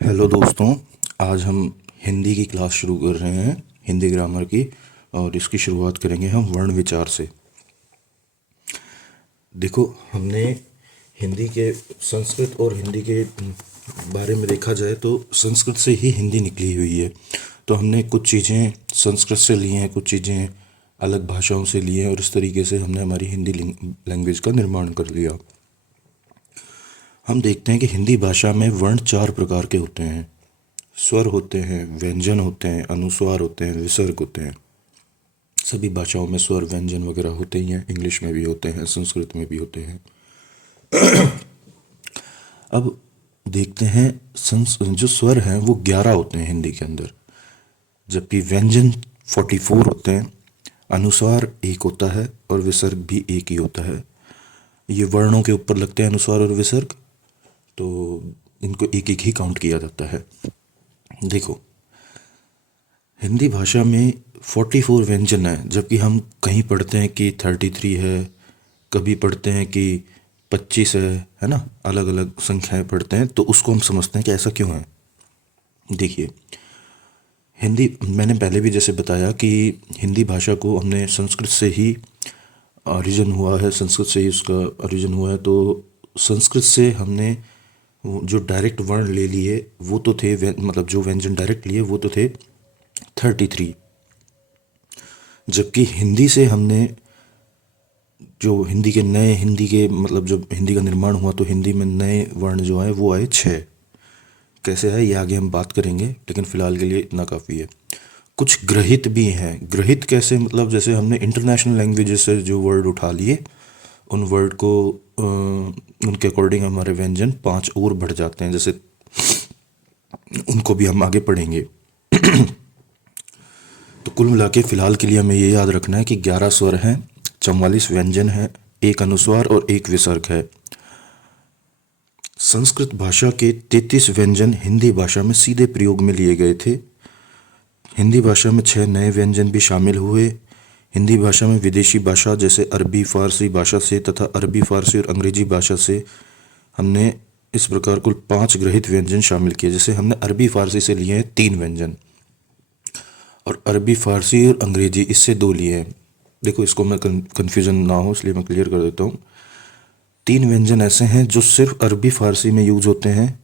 Hello दोस्तों। आज हम हिंदी की क्लास शुरू कर रहे हैं, हिंदी ग्रामर की। और इसकी शुरुआत करेंगे हम वर्ण विचार से। देखो, हमने हिंदी के संस्कृत और हिंदी के बारे में देखा जाए तो संस्कृत से ही हिंदी निकली हुई है। तो हमने कुछ चीज़ें संस्कृत से ली हैं, कुछ चीज़ें अलग भाषाओं से ली हैं, और इस तरीके से हमने हमारी हिंदी लैंग्वेज का निर्माण कर लिया। हम देखते हैं कि हिंदी भाषा में वर्ण चार प्रकार के होते हैं। स्वर होते हैं, व्यंजन होते हैं, अनुस्वार होते हैं, विसर्ग होते हैं। सभी भाषाओं में स्वर व्यंजन वगैरह होते ही हैं, इंग्लिश में भी होते हैं, संस्कृत में भी होते हैं। अब देखते हैं, जो स्वर हैं वो 11 होते हैं हिंदी के अंदर, जबकि व्यंजन 44 होते हैं। अनुस्वार एक होता है और विसर्ग भी एक ही होता है। ये वर्णों के ऊपर लगते हैं अनुस्वार और विसर्ग, तो इनको एक एक ही काउंट किया जाता है। देखो, हिंदी भाषा में 44 व्यंजन है, जबकि हम कहीं पढ़ते हैं कि 33 है, कभी पढ़ते हैं कि 25 है ना। अलग अलग संख्याएं पढ़ते हैं, तो उसको हम समझते हैं कि ऐसा क्यों है। देखिए, हिंदी, मैंने पहले भी जैसे बताया कि हिंदी भाषा को हमने संस्कृत से ही ओरिजिन हुआ है, संस्कृत से ही उसका ओरिजिन हुआ है। तो संस्कृत से हमने जो डायरेक्ट वर्ण ले लिए वो तो थे, मतलब जो व्यंजन डायरेक्ट लिए वो तो थे 33। जबकि हिंदी से हमने जो हिंदी के नए, हिंदी के मतलब जब हिंदी का निर्माण हुआ तो हिंदी में नए वर्ण जो आए वो आए 6। कैसे है ये आगे हम बात करेंगे, लेकिन फिलहाल के लिए इतना काफ़ी है। कुछ ग्रहित भी हैं। ग्रहित कैसे, मतलब जैसे हमने इंटरनेशनल लैंग्वेजेस से जो वर्ड उठा लिए, उन वर्ड को उनके अकॉर्डिंग हमारे व्यंजन 5 और बढ़ जाते हैं, जैसे उनको भी हम आगे पढ़ेंगे। तो कुल मिला के फिलहाल के लिए हमें ये याद रखना है कि 11 स्वर हैं, 44 व्यंजन हैं, एक अनुस्वार और एक विसर्ग है। संस्कृत भाषा के 33 व्यंजन हिंदी भाषा में सीधे प्रयोग में लिए गए थे। हिंदी भाषा में 6 नए व्यंजन भी शामिल हुए। हिंदी भाषा में विदेशी भाषा जैसे अरबी फारसी भाषा से तथा अरबी फारसी और अंग्रेजी भाषा से हमने इस प्रकार कुल 5 ग्रहित व्यंजन शामिल किए। जैसे हमने अरबी फारसी से लिए हैं 3 व्यंजन, और अरबी फारसी और अंग्रेजी इससे 2 लिए हैं। देखो, इसको मैं कन्फ्यूज़न ना हो इसलिए मैं क्लियर कर देता हूँ। 3 व्यंजन ऐसे हैं जो सिर्फ अरबी फारसी में यूज़ होते हैं,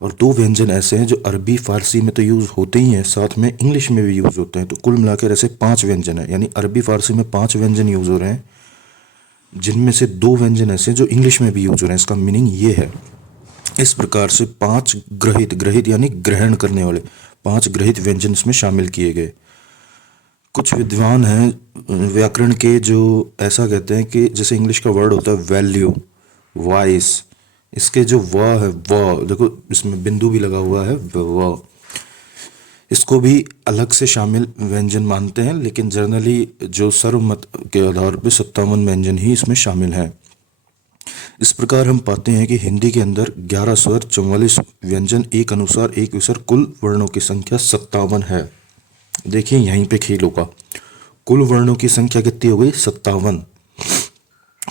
और 2 व्यंजन ऐसे हैं जो अरबी फारसी में तो यूज़ होते ही हैं, साथ में इंग्लिश में भी यूज़ होते हैं। तो कुल मिलाकर ऐसे 5 व्यंजन है, यानी अरबी फारसी में 5 व्यंजन यूज़ हो रहे हैं, जिनमें से 2 व्यंजन ऐसे हैं जो इंग्लिश में भी यूज़ हो रहे हैं। इसका मीनिंग ये है, इस प्रकार से 5 ग्रहित, ग्रहित यानी ग्रहण करने वाले 5 ग्रहित व्यंजन इसमें शामिल किए गए। कुछ विद्वान हैं व्याकरण के जो ऐसा कहते हैं कि जैसे इंग्लिश का वर्ड होता है वैल्यू, वाइस, इसके जो व है, व देखो इसमें बिंदु भी लगा हुआ है, व, इसको भी अलग से शामिल व्यंजन मानते हैं, लेकिन जनरली जो सर्वमत के आधार पर 57 व्यंजन ही इसमें शामिल हैं। इस प्रकार हम पाते हैं कि हिंदी के अंदर 11 स्वर, 44 व्यंजन, एक अनुस्वार, एक विसर्ग, कुल वर्णों की संख्या 57 है। देखिए यहीं पे खेल होगा। कुल वर्णों की संख्या कितनी हो गई? 57।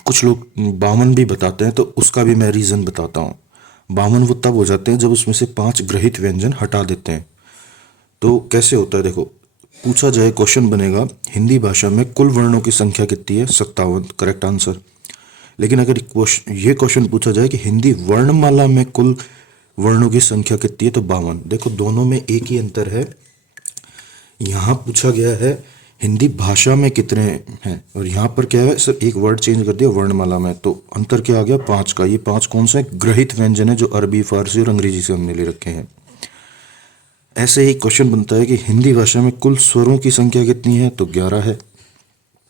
कुछ लोग 52 भी बताते हैं, तो उसका भी मैं रीज़न बताता हूँ। 52 वो तब हो जाते हैं जब उसमें से 5 ग्रहित व्यंजन हटा देते हैं। तो कैसे होता है, देखो, पूछा जाए, क्वेश्चन बनेगा हिंदी भाषा में कुल वर्णों की संख्या कितनी है? 57, करेक्ट आंसर। लेकिन अगर ये क्वेश्चन पूछा जाए कि हिंदी वर्णमाला में कुल वर्णों की संख्या कितनी है, तो 52। देखो, दोनों में एक ही अंतर है। यहाँ पूछा गया है हिंदी भाषा में कितने हैं, और यहाँ पर क्या है, सर एक वर्ड चेंज कर दिया वर्णमाला में, तो अंतर क्या आ गया? 5 का। ये 5 कौन से ग्रहित व्यंजन है जो अरबी फारसी और अंग्रेजी से हमने ले रखे हैं। ऐसे ही क्वेश्चन बनता है कि हिंदी भाषा में कुल स्वरों की संख्या कितनी है, तो 11 है।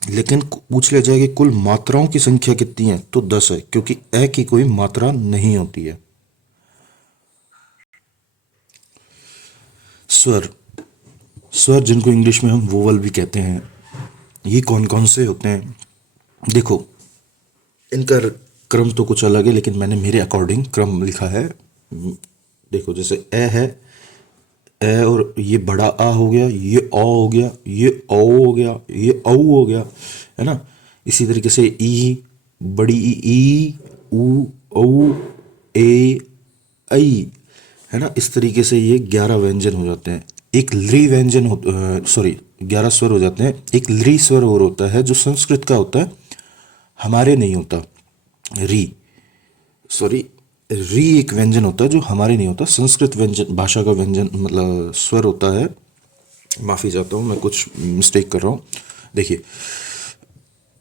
लेकिन पूछ लिया जाए कि कुल मात्राओं की संख्या कितनी है, तो 10 है, क्योंकि ए की कोई मात्रा नहीं होती है। स्वर, स्वर जिनको इंग्लिश में हम वोवल भी कहते हैं, ये कौन कौन से होते हैं? देखो, इनका क्रम तो कुछ अलग है, लेकिन मैंने मेरे अकॉर्डिंग क्रम लिखा है। देखो, जैसे ए है, ए और ये बड़ा आ हो गया, ये ओ हो गया, ये ओ हो गया, ये औ हो गया, है ना। इसी तरीके से ई, बड़ी ई, ऊ, औ, ए, ऐ, है ना। इस तरीके से ये 11 व्यंजन हो जाते हैं। एक ली व्यंजन हो, सॉरी 11 स्वर हो जाते हैं। एक ली स्वर और होता है जो संस्कृत का होता है, हमारे नहीं होता। री, सॉरी, री एक व्यंजन होता है जो हमारे नहीं होता, संस्कृत व्यंजन भाषा का व्यंजन मतलब स्वर होता है। माफ़ी चाहता हूँ, मैं कुछ मिस्टेक कर रहा हूँ। देखिए,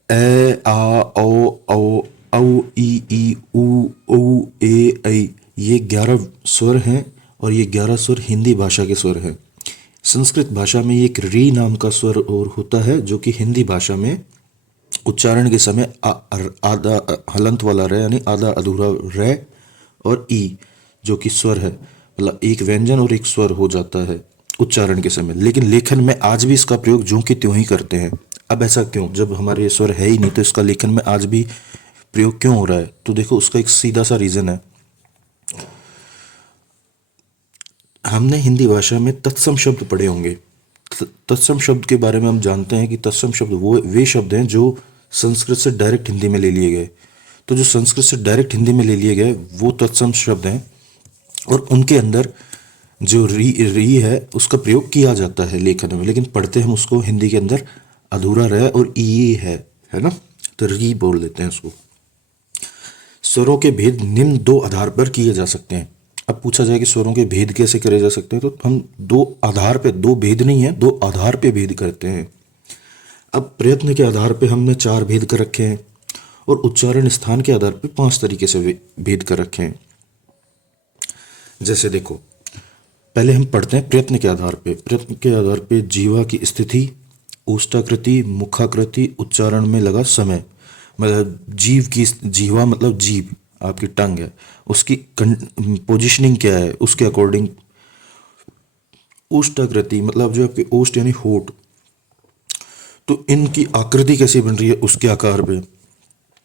ए आ ओ औ औ ई उ औ ए ऐ, ये 11 स्वर हैं और ये 11 स्वर हिंदी भाषा के स्वर हैं। संस्कृत भाषा में एक री नाम का स्वर और होता है जो कि हिंदी भाषा में उच्चारण के समय आधा हलंत वाला रे यानी आधा अधूरा रे और ई जो कि स्वर है, मतलब एक व्यंजन और एक स्वर हो जाता है उच्चारण के समय। लेकिन लेखन में आज भी इसका प्रयोग ज्यों की त्यों ही करते हैं। अब ऐसा क्यों, जब हमारे ये स्वर है ही नहीं तो इसका लेखन में आज भी प्रयोग क्यों हो रहा है? तो देखो, उसका एक सीधा सा रीज़न है। हमने हिंदी भाषा में तत्सम शब्द पढ़े होंगे। तत्सम शब्द के बारे में हम जानते हैं कि तत्सम शब्द वो वे शब्द हैं जो संस्कृत से डायरेक्ट हिंदी में ले लिए गए। तो जो संस्कृत से डायरेक्ट हिंदी में ले लिए गए वो तत्सम शब्द हैं, और उनके अंदर जो री है उसका प्रयोग किया जाता है लेखन में, लेकिन पढ़ते हम उसको हिंदी के अंदर अधूरा रह और ई है ना, तो री बोल देते हैं उसको। स्वरों के भेद निम्न दो आधार पर किए जा सकते हैं। अब पूछा जाए कि स्वरों के भेद कैसे करे जा सकते हैं, तो हम दो आधार पे, दो भेद नहीं है, दो आधार पे भेद करते हैं। अब प्रयत्न के आधार पे हमने 4 भेद कर रखे हैं और उच्चारण स्थान के आधार पे 5 तरीके से भेद कर रखे हैं। जैसे देखो, पहले हम पढ़ते हैं प्रयत्न के आधार पे। प्रयत्न के आधार पे जीवा की स्थिति, ओष्ठाकृति, मुखाकृति, उच्चारण में लगा समय, मतलब जीव की, जीवा मतलब जीभ, आपकी टंग है, उसकी पोजिशनिंग क्या है, उसके अकॉर्डिंग। ओष्ठाकृति मतलब जो आपके ओष्ठ यानी होठ, तो इनकी आकृति कैसे बन रही है उसके आकार पे।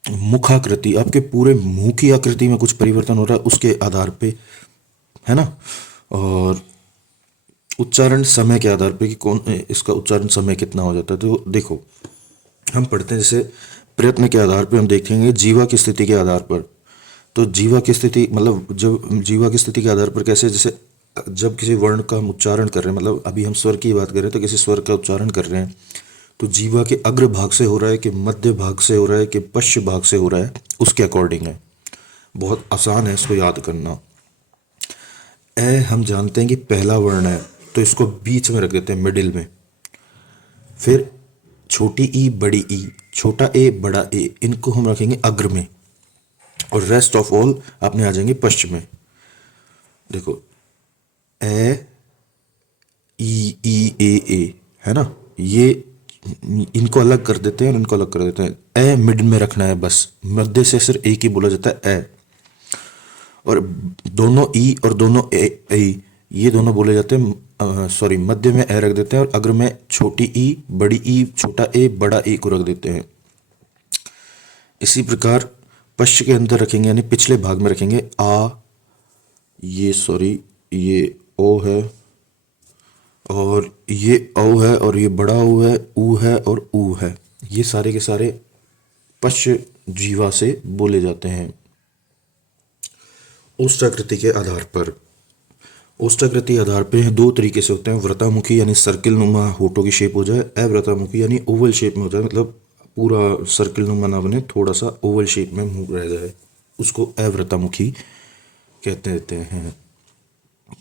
मुखाकृति, आपके पूरे मुंह की आकृति में कुछ परिवर्तन हो रहा है उसके आधार पे, है ना। और उच्चारण समय के आधार पे कि कौन, इसका उच्चारण समय कितना हो जाता है। तो देखो, हम पढ़ते हैं जैसे प्रयत्न के आधार पे हम देखेंगे जीवा की स्थिति के आधार पर। तो जीवा की स्थिति मतलब जब जीवा की स्थिति के आधार पर कैसे, जैसे जब किसी वर्ण का हम उच्चारण कर रहे हैं, मतलब अभी हम स्वर की बात कर रहे हैं, तो किसी स्वर का उच्चारण कर रहे हैं तो जीवा के अग्र भाग से हो रहा है कि मध्य भाग से हो रहा है कि पश्च भाग से हो रहा है, उसके अकॉर्डिंग है। बहुत आसान है इसको याद करना। ए हम जानते हैं कि पहला वर्ण है तो इसको बीच में रख देते हैं, मिडिल में। फिर छोटी ई बड़ी ई, छोटा ए बड़ा ए, इनको हम रखेंगे अग्र में, और रेस्ट ऑफ ऑल अपने आ जाएंगे पश्चिम में। देखो, ए ई ए है ना, ये इनको अलग कर देते हैं और इनको अलग कर देते हैं। ए मिड में रखना है बस, मध्य से सिर्फ एक ही बोला जाता है ए, और दोनों ई और दोनों ए ये दोनों बोले जाते हैं, सॉरी मध्य में ए रख देते हैं और अग्र में छोटी ई बड़ी ई छोटा ए बड़ा ए को रख देते हैं। इसी प्रकार पश्च के अंदर रखेंगे यानी पिछले भाग में रखेंगे आ, ये सॉरी ये ओ है और ये औ है और ये बड़ा ऊ है, ऊ है और ऊ है, ये सारे के सारे पश्च जीवा से बोले जाते हैं। ओष्ठाकृति के आधार पर, ओष्ठाकृति आधार पे दो तरीके से होते हैं। व्रतामुखी यानी सर्किल नुमा होठों की शेप हो जाए, अव्रतामुखी यानी ओवल शेप में हो जाए, मतलब पूरा सर्किल नुमा ना बने, थोड़ा सा ओवल शेप में मुंह रह जाए, उसको अव्रतामुखी कहते हैं।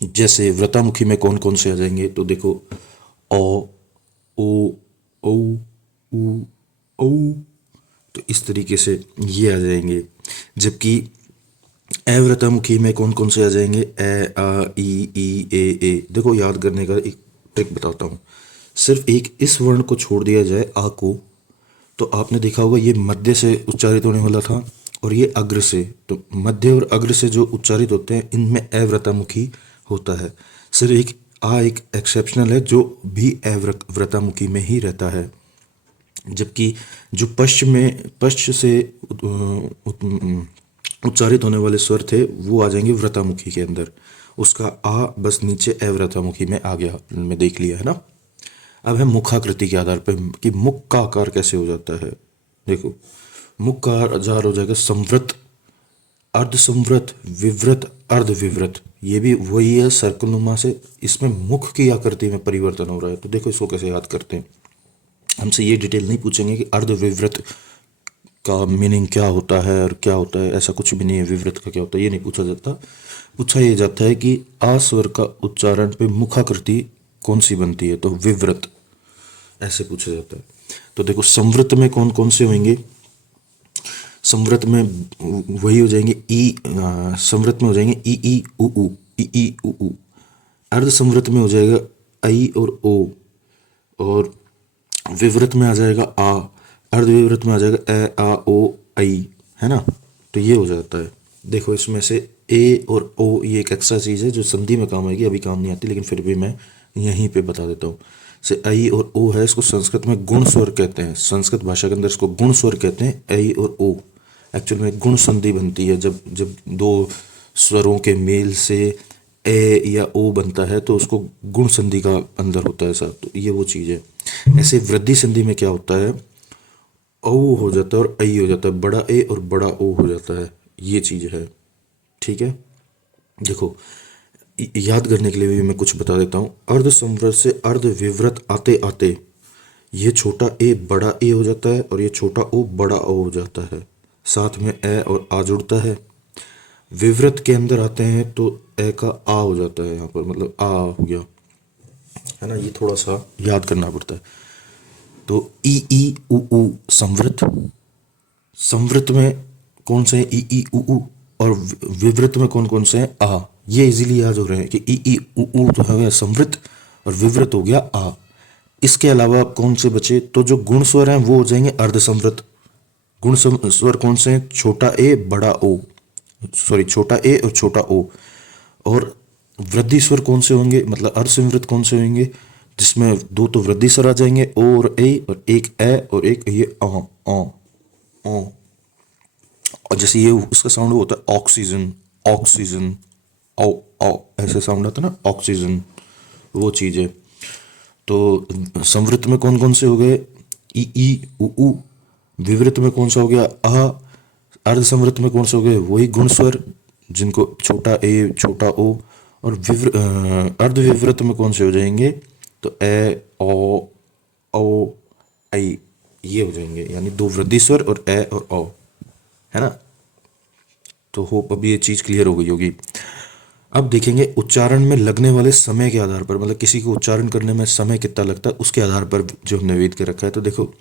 जैसे व्रतामुखी में कौन कौन से आ जाएंगे, तो देखो ओ ओ औ ऊ औ, तो इस तरीके से ये आ जाएंगे। जबकि अव्रतामुखी में कौन कौन से आ जाएंगे, ए आ ई ए। देखो, याद करने का एक ट्रिक बताता हूँ। सिर्फ एक इस वर्ण को छोड़ दिया जाए आ को, तो आपने देखा होगा ये मध्य से उच्चारित होने वाला था और ये अग्र से, तो मध्य और अग्र से जो उच्चारित होते हैं इनमें अव्रतामुखी होता है। सिर्फ एक एक्सेप्शनल है जो भी अव्रतामुखी में ही रहता है। जबकि जो पश्च से उच्चारित होने वाले स्वर थे वो आ जाएंगे व्रतामुखी के अंदर, उसका आ बस नीचे अव्रतामुखी में आ गया, में देख लिया है ना। अब है मुखाकृति के आधार पर कि मुख का आकार कैसे हो जाता है। देखो, मुख का आकार हो जाएगा संवृत अर्धसंवृत, विवृत, अर्धविवृत, ये भी वही है सर्कलनुमा से, इसमें मुख की आकृति में परिवर्तन हो रहा है। तो देखो इसको कैसे याद करते हैं। हमसे ये डिटेल नहीं पूछेंगे कि अर्धविवृत का मीनिंग क्या होता है और क्या होता है, ऐसा कुछ भी नहीं है। विवृत का क्या होता है ये नहीं पूछा जाता। पूछा ये जाता है कि आ स्वर का उच्चारण पे मुखाकृति कौन सी बनती है, तो विवृत, ऐसे पूछा जाता है। तो देखो संवृत में कौन कौन से होंगे, संवृत में वही हो जाएंगे ई, संवृत में हो जाएंगे ई ई उ उ, ई ई उ उ। अर्ध संवृत में हो जाएगा आई और ओ, और विवृत में आ जाएगा आ, अर्धविवृत में आ जाएगा ए आ ओ आई, है ना। तो ये हो जाता है। देखो इसमें से ए और ओ ये एक एक्स्ट्रा चीज़ है जो संधि में काम आएगी, अभी काम नहीं आती, लेकिन फिर भी मैं यहीं पे बता देता हूँ। से आई और ओ है, इसको संस्कृत में गुण स्वर कहते हैं। संस्कृत भाषा के अंदर इसको गुण स्वर कहते हैं, आई और ओ। एक्चुअल में गुण संधि बनती है, जब जब दो स्वरों के मेल से ए या ओ बनता है तो उसको गुण संधि का अंदर होता है ऐसा। तो ये वो चीज़ है। ऐसे वृद्धि संधि में क्या होता है, ओ हो जाता है और आई हो जाता है, बड़ा ए और बड़ा ओ हो जाता है, ये चीज़ है। ठीक है, देखो याद करने के लिए भी मैं कुछ बता देता हूँ। अर्ध संवृत से अर्ध विवृत आते आते ये छोटा ए बड़ा ए हो जाता है और ये छोटा ओ बड़ा ओ हो जाता है, साथ में ए और आ जुड़ता है। विवृत के अंदर आते हैं तो ए का आ हो जाता है यहाँ पर, मतलब आ हो गया, है ना। ये थोड़ा सा याद करना पड़ता है। तो ई ई उ उ संवृत, संवृत में कौन से हैं, ई ई उ उ, और विवृत में कौन कौन से हैं, आ। ये इजीली याद हो रहे हैं कि ई ई उ उ तो हो गया संवृत और विवृत हो गया आ। इसके अलावा कौन से बचे, तो जो गुण स्वर हैं वो हो जाएंगे अर्धसंवृत। गुण स्वर कौन से हैं, छोटा ए बड़ा ओ, सॉरी छोटा ए और छोटा ओ। और वृद्धि स्वर कौन से होंगे, मतलब अर्धसंवृत कौन से होंगे, जिसमें दो तो वृद्धि स्वर आ जाएंगे ओ और ए, और एक ए और एक ये आ आ आ। और जैसे ये उसका साउंड होता है ऑक्सीजन, ऑक्सीजन, ओ ओ, ऐसे साउंड आता है ना ऑक्सीजन, वो चीज़ है। तो संवृत में कौन कौन से हो गए, ई ई उ उ। विवृत में कौन सा हो गया आ। अर्धसंवृत में कौन से हो गए, वही गुण स्वर जिनको छोटा ए छोटा ओ। और अर्धविवृत में कौन से हो जाएंगे, तो ए ओ ओ आई, ये हो जाएंगे, यानी दो वृद्धि स्वर और ए और ओ, है ना। तो होप अभी ये चीज़ क्लियर हो गई होगी। अब देखेंगे उच्चारण में लगने वाले समय के आधार पर, मतलब किसी को उच्चारण करने में समय कितना लगता है उसके आधार पर जो हमने वेद के रखा है। तो देखो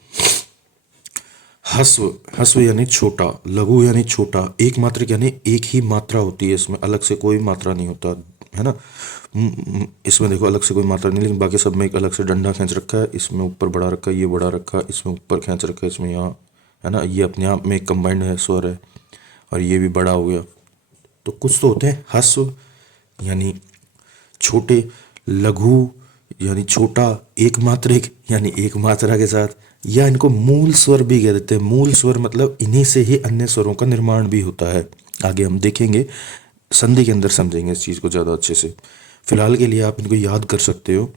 हस्व, हस्व यानी छोटा, लघु यानी छोटा, एक मात्रिक यानी एक ही मात्रा होती है, इसमें अलग से कोई मात्रा नहीं होता, है ना। इसमें देखो अलग से कोई मात्रा नहीं, लेकिन बाकी सब में एक अलग से डंडा खींच रखा है, इसमें ऊपर बड़ा रखा है, ये बड़ा रखा है, इसमें ऊपर खींच रखा है, इसमें यहाँ, है ना। ये अपने आप में एक कंबाइंड है स्वर है, और ये भी बड़ा हो गया। तो कुछ तो होते हैं हस्व यानी छोटे, लघु यानी छोटा, एक मात्रिक यानी एक मात्रा के साथ, या इनको मूल स्वर भी कह देते हैं। मूल स्वर मतलब इन्हीं से ही अन्य स्वरों का निर्माण भी होता है। आगे हम देखेंगे, संधि के अंदर समझेंगे इस चीज़ को ज़्यादा अच्छे से। फिलहाल के लिए आप इनको याद कर सकते हो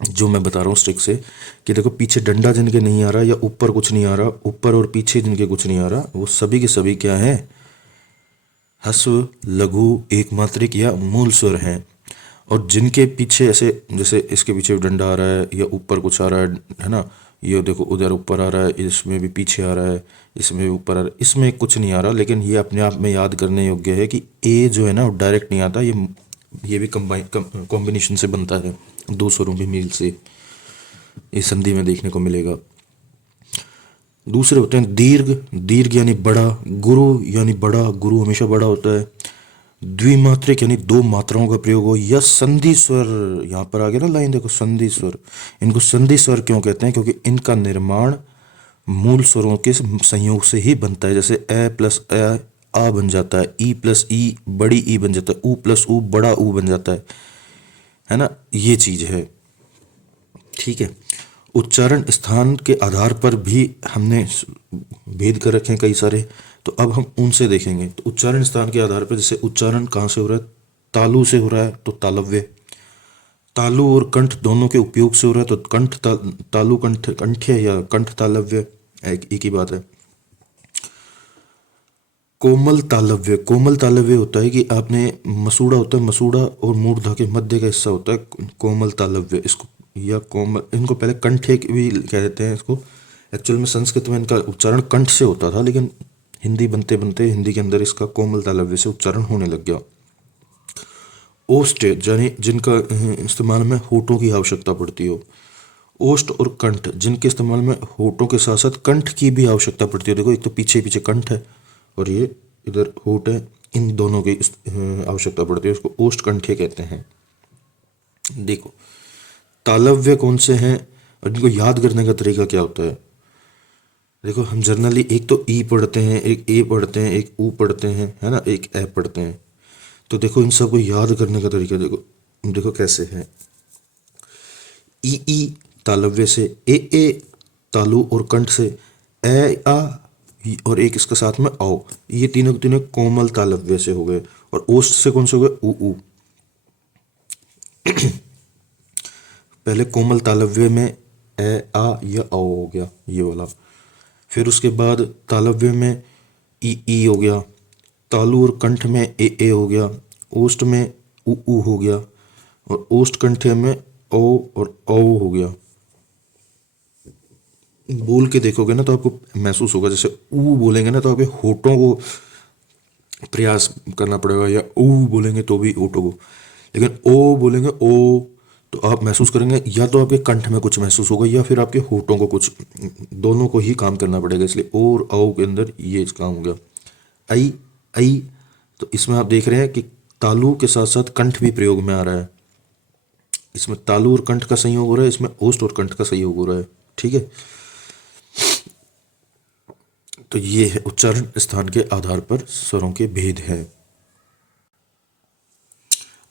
जो मैं बता रहा हूँ स्ट्रिक से, कि देखो पीछे डंडा जिनके नहीं आ रहा या ऊपर कुछ नहीं आ रहा, ऊपर और पीछे जिनके कुछ नहीं आ रहा, वो सभी के सभी क्या हैं, हस्व, लघु, एक मात्रिक या मूल स्वर हैं। और जिनके पीछे ऐसे, जैसे इसके पीछे डंडा आ रहा है या ऊपर कुछ आ रहा है ना, ये देखो उधर ऊपर आ रहा है, इसमें भी पीछे आ रहा है, इसमें भी ऊपर आ रहा है, इसमें कुछ नहीं आ रहा, लेकिन ये अपने आप में याद करने योग्य है कि ए जो है ना वो डायरेक्ट नहीं आता, ये भी कॉम्बिनेशन से बनता है, दो स्वरों के मेल से इस संधि में देखने को मिलेगा। दूसरे होते हैं दीर्घ, दीर्घ यानी बड़ा, गुरु यानी बड़ा, गुरु हमेशा बड़ा होता है। द्विमात्रिक यानी दो मात्राओं का प्रयोग हो, या संधि स्वर, यहाँ पर आ गया ना लाइन, देखो संधि स्वर। इनको संधि स्वर क्यों कहते हैं, क्योंकि इनका निर्माण मूल स्वरों के संयोग से ही बनता है। जैसे ए प्लस ए आ बन जाता है, ई प्लस ई बड़ी ई बन जाता है, ऊ प्लस ऊ बड़ा ऊ बन जाता है ना, ये चीज है। ठीक है, उच्चारण स्थान के आधार पर भी हमने भेद कर रखे हैं कई सारे, तो अब हम उनसे देखेंगे। तो उच्चारण स्थान के आधार पर, जैसे उच्चारण कहाँ से हो रहा है, तालु से हो रहा है तो तालव्य, तालु और कंठ दोनों के उपयोग से हो रहा है तो कंठ तालु कंठ कंठ्य या कंठ तालव्य, एक ही बात है। कोमल तालव्य होता है कि आपने मसूड़ा होता है, मसूड़ा और मूर्धा के मध्य का हिस्सा होता है कोमल तालव्य इसको, या कोमल, इनको पहले कंठे भी कह देते हैं इसको। एक्चुअल में संस्कृत में इनका उच्चारण कंठ से होता था, लेकिन हिंदी बनते बनते हिंदी के अंदर इसका कोमल तालव्य से उच्चारण होने लग गया। ओष्ठ यानी जिनका इस्तेमाल में होठों की आवश्यकता पड़ती हो। ओष्ठ और कंठ जिनके इस्तेमाल में होठों के साथ साथ कंठ की भी आवश्यकता पड़ती है। देखो एक तो पीछे पीछे कंठ है और ये इधर होठ है, इन दोनों की आवश्यकता पड़ती है, उसको ओष्ठ कंठे कहते हैं। देखो तालव्य कौन से हैं और इनको याद करने का तरीका क्या होता है। देखो हम जनरली एक तो ई पढ़ते हैं, एक ए पढ़ते हैं, एक ऊ पढ़ते हैं, है ना, एक ए पढ़ते हैं। तो देखो इन सबको याद करने का तरीका देखो, देखो कैसे है। ई तालव्य से, ए तालु और कंठ से, ए आ और एक इसके साथ में आओ, ये तीनों के तीनों कोमल तालव्य से हो गए। और ओष्ठ से कौन से हो गए, ऊ। पहले कोमल तालव्य में ए आ या आओ हो गया ये वाला, फिर उसके बाद तालव्य में ई हो गया, तालु और कंठ में ए हो गया, ओष्ठ में ऊ हो गया, और ओष्ठ कंठे में ओ और औ हो गया। बोल के देखोगे ना तो आपको महसूस होगा, जैसे ऊ बोलेंगे ना तो आपके होठों को प्रयास करना पड़ेगा, या ऊ बोलेंगे तो भी होठों को, लेकिन ओ बोलेंगे ओ तो आप महसूस करेंगे या तो आपके कंठ में कुछ महसूस होगा या फिर आपके होठों को कुछ, दोनों को ही काम करना पड़ेगा। इसलिए ओ और औ के अंदर ये काम हो गया। आई तो इसमें आप देख रहे हैं कि तालु के साथ साथ कंठ भी प्रयोग में आ रहा है। इसमें तालु और कंठ का संयोग हो रहा है, इसमें ओष्ठ और कंठ का संयोग हो रहा है। ठीक है, तो ये है उच्चारण स्थान के आधार पर स्वरों के भेद हैं।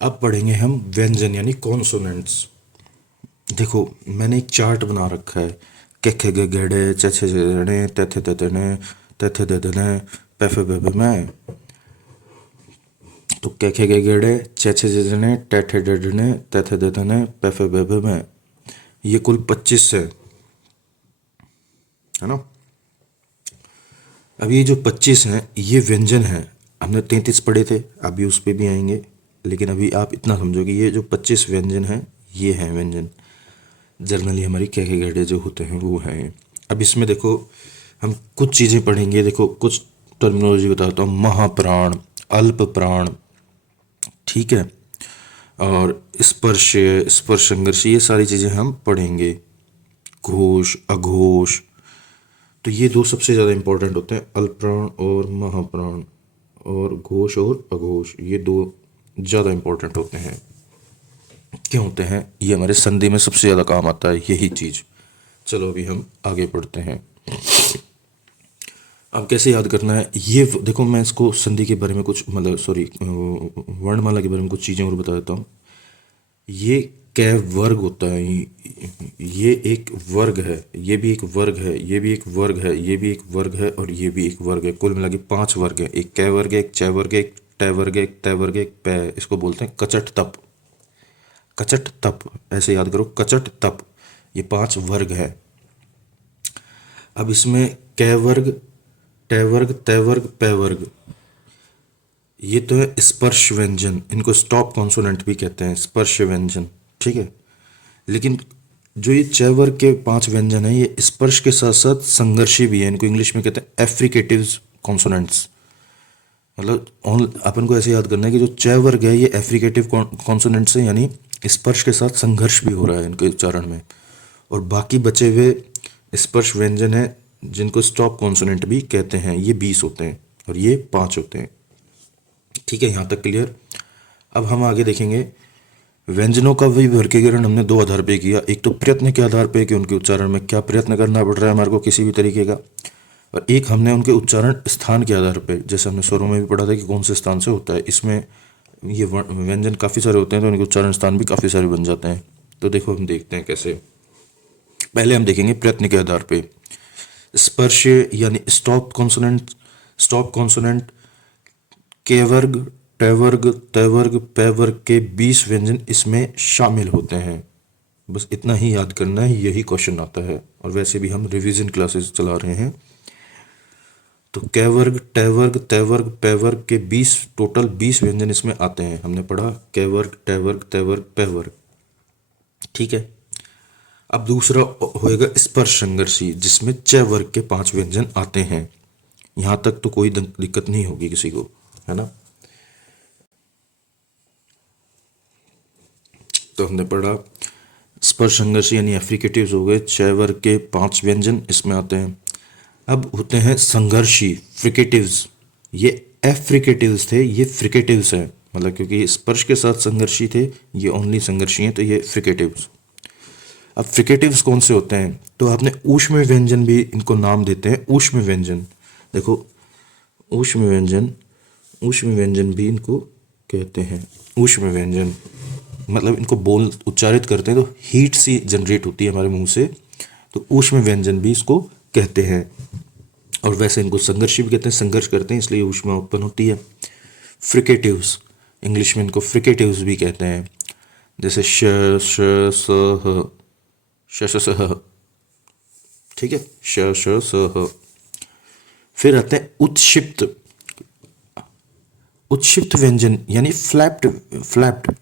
अब पढ़ेंगे हम व्यंजन यानी कॉन्सोनेंट्स। देखो मैंने एक चार्ट बना रखा है, के खे गे गेड़े चे छे णे ते थे दे दने पे फे बे बे मैं। तो के खे गे गेड़े चे छे णे टे थे डने ते थे दे दने पे फे बे बे मैं। ये कुल 25 है ना। अब ये जो 25 हैं ये व्यंजन हैं। हमने 33 पढ़े थे, अभी उस पर भी आएंगे, लेकिन अभी आप इतना समझो कि ये जो 25 व्यंजन हैं ये हैं व्यंजन, जनरली हमारी कह के गढ़े जो होते हैं वो हैं। अब इसमें देखो हम कुछ चीज़ें पढ़ेंगे, देखो कुछ टर्मिनोलॉजी बताता हूँ। महाप्राण, अल्प प्राण, ठीक है, और स्पर्श, स्पर्श संघर्ष, ये सारी चीज़ें हम पढ़ेंगे। घोष, अघोष, तो ये दो सबसे ज़्यादा इंपॉर्टेंट होते हैं, अल्पप्राण और महाप्राण, और घोष और अघोष, ये दो ज़्यादा इंपॉर्टेंट होते हैं। क्यों होते हैं, ये हमारे संधि में सबसे ज़्यादा काम आता है यही चीज़। चलो अभी हम आगे पढ़ते हैं। अब कैसे याद करना है ये देखो, मैं इसको संधि के बारे में कुछ मतलब वर्णमाला के बारे में कुछ चीज़ें और बता देता हूँ। ये कै वर्ग होता है, ये एक वर्ग है, ये भी एक वर्ग है, ये भी एक वर्ग है, ये भी एक वर्ग है, और ये भी एक वर्ग है। कुल मिला के 5 वर्ग है। एक कै वर्ग है, एक चै वर्ग है, एक टै वर्ग है, एक तै वर्ग है, एक पै। इसको बोलते हैं कचट तप। कचट तप ऐसे याद करो, कचट तप, ये 5 वर्ग है। अब इसमें कै वर्ग, टै वर्ग, तै वर्ग, पै वर्ग, ये तो है स्पर्श व्यंजन, इनको स्टॉप कॉन्सोनेंट भी कहते हैं, स्पर्श व्यंजन, ठीक है। लेकिन जो ये चय वर्ग के 5 व्यंजन हैं ये स्पर्श के साथ साथ संघर्षी भी है, इनको इंग्लिश में कहते हैं एफ्रिकेटिव्स कॉन्सोनेंट्स। मतलब अपन को ऐसे याद करना है कि जो चय वर्ग है ये एफ्रिकेटिव कॉन्सोनेंट्स है, यानी स्पर्श के साथ संघर्ष भी हो रहा है इनके उच्चारण में। और बाकी बचे हुए स्पर्श व्यंजन है जिनको स्टॉप कॉन्सोनेंट भी कहते हैं, ये 20 होते हैं और ये 5 होते हैं। ठीक है, यहाँ तक क्लियर। अब हम आगे देखेंगे व्यंजनों का भी वर्गीकरण हमने 2 आधार पे किया। एक तो प्रयत्न के आधार पे कि उनके उच्चारण में क्या प्रयत्न करना पड़ रहा है हमारे को किसी भी तरीके का, और एक हमने उनके उच्चारण स्थान के आधार पे, जैसे हमने स्वरों में भी पढ़ा था कि कौन से स्थान से होता है। इसमें ये व्यंजन काफ़ी सारे होते हैं तो उनके उच्चारण स्थान भी काफ़ी सारे बन जाते हैं। तो देखो हम देखते हैं कैसे। पहले हम देखेंगे प्रयत्न के आधार पे। स्पर्श यानी स्टॉप कॉन्सोनेंट, स्टॉप कॉन्सोनेंट के वर्ग, ट वर्ग, त वर्ग, पै वर्ग के 20 व्यंजन इसमें शामिल होते हैं। बस इतना ही याद करना है, यही क्वेश्चन आता है। और वैसे भी हम रिवीजन क्लासेस चला रहे हैं तो कै वर्ग, टै वर्ग, तै वर्ग, पै वर्ग के 20, टोटल 20 व्यंजन इसमें आते हैं। हमने पढ़ा कै वर्ग, टै वर्ग, तै वर्ग, पै वर्ग। ठीक है। अब दूसरा होएगा स्पर्श संघर्षी, जिसमें च वर्ग के 5 व्यंजन आते हैं। यहां तक तो कोई दिक्कत नहीं होगी किसी को, है ना। तो हमने पढ़ा स्पर्श संघर्ष यानी एफ्रिकेटिव्स हो गए, च वर्ग के 5 व्यंजन इसमें आते हैं। अब होते हैं संघर्षी फ्रिकेटिव्स। ये एफ्रिकेटिव्स थे, ये फ्रिकेटिव्स हैं, मतलब क्योंकि स्पर्श के साथ संघर्षी थे, ये ओनली संघर्षी हैं, तो ये फ्रिकेटिव्स। अब फ्रिकेटिव्स कौन से होते हैं, तो आपने ऊष्म व्यंजन भी इनको नाम देते हैं, ऊष्म व्यंजन। देखो ऊष्म व्यंजन, ऊष्म व्यंजन भी इनको कहते हैं। ऊष्म व्यंजन मतलब इनको बोल उच्चारित करते हैं तो हीट सी जनरेट होती है हमारे मुंह से, तो ऊष्म व्यंजन भी इसको कहते हैं। और वैसे इनको संघर्षी भी कहते हैं, संघर्ष करते हैं इसलिए ऊष्मा उत्पन्न होती है। फ्रिकेटिव्स, इंग्लिश में इनको फ्रिकेटिव्स भी कहते हैं, जैसे श श स ह, श श स ह। ठीक है, श श स ह। फिर आते हैं उत्क्षिप्त। उत्क्षिप्त व्यंजन यानी फ्लैप्ड, फ्लैप्ड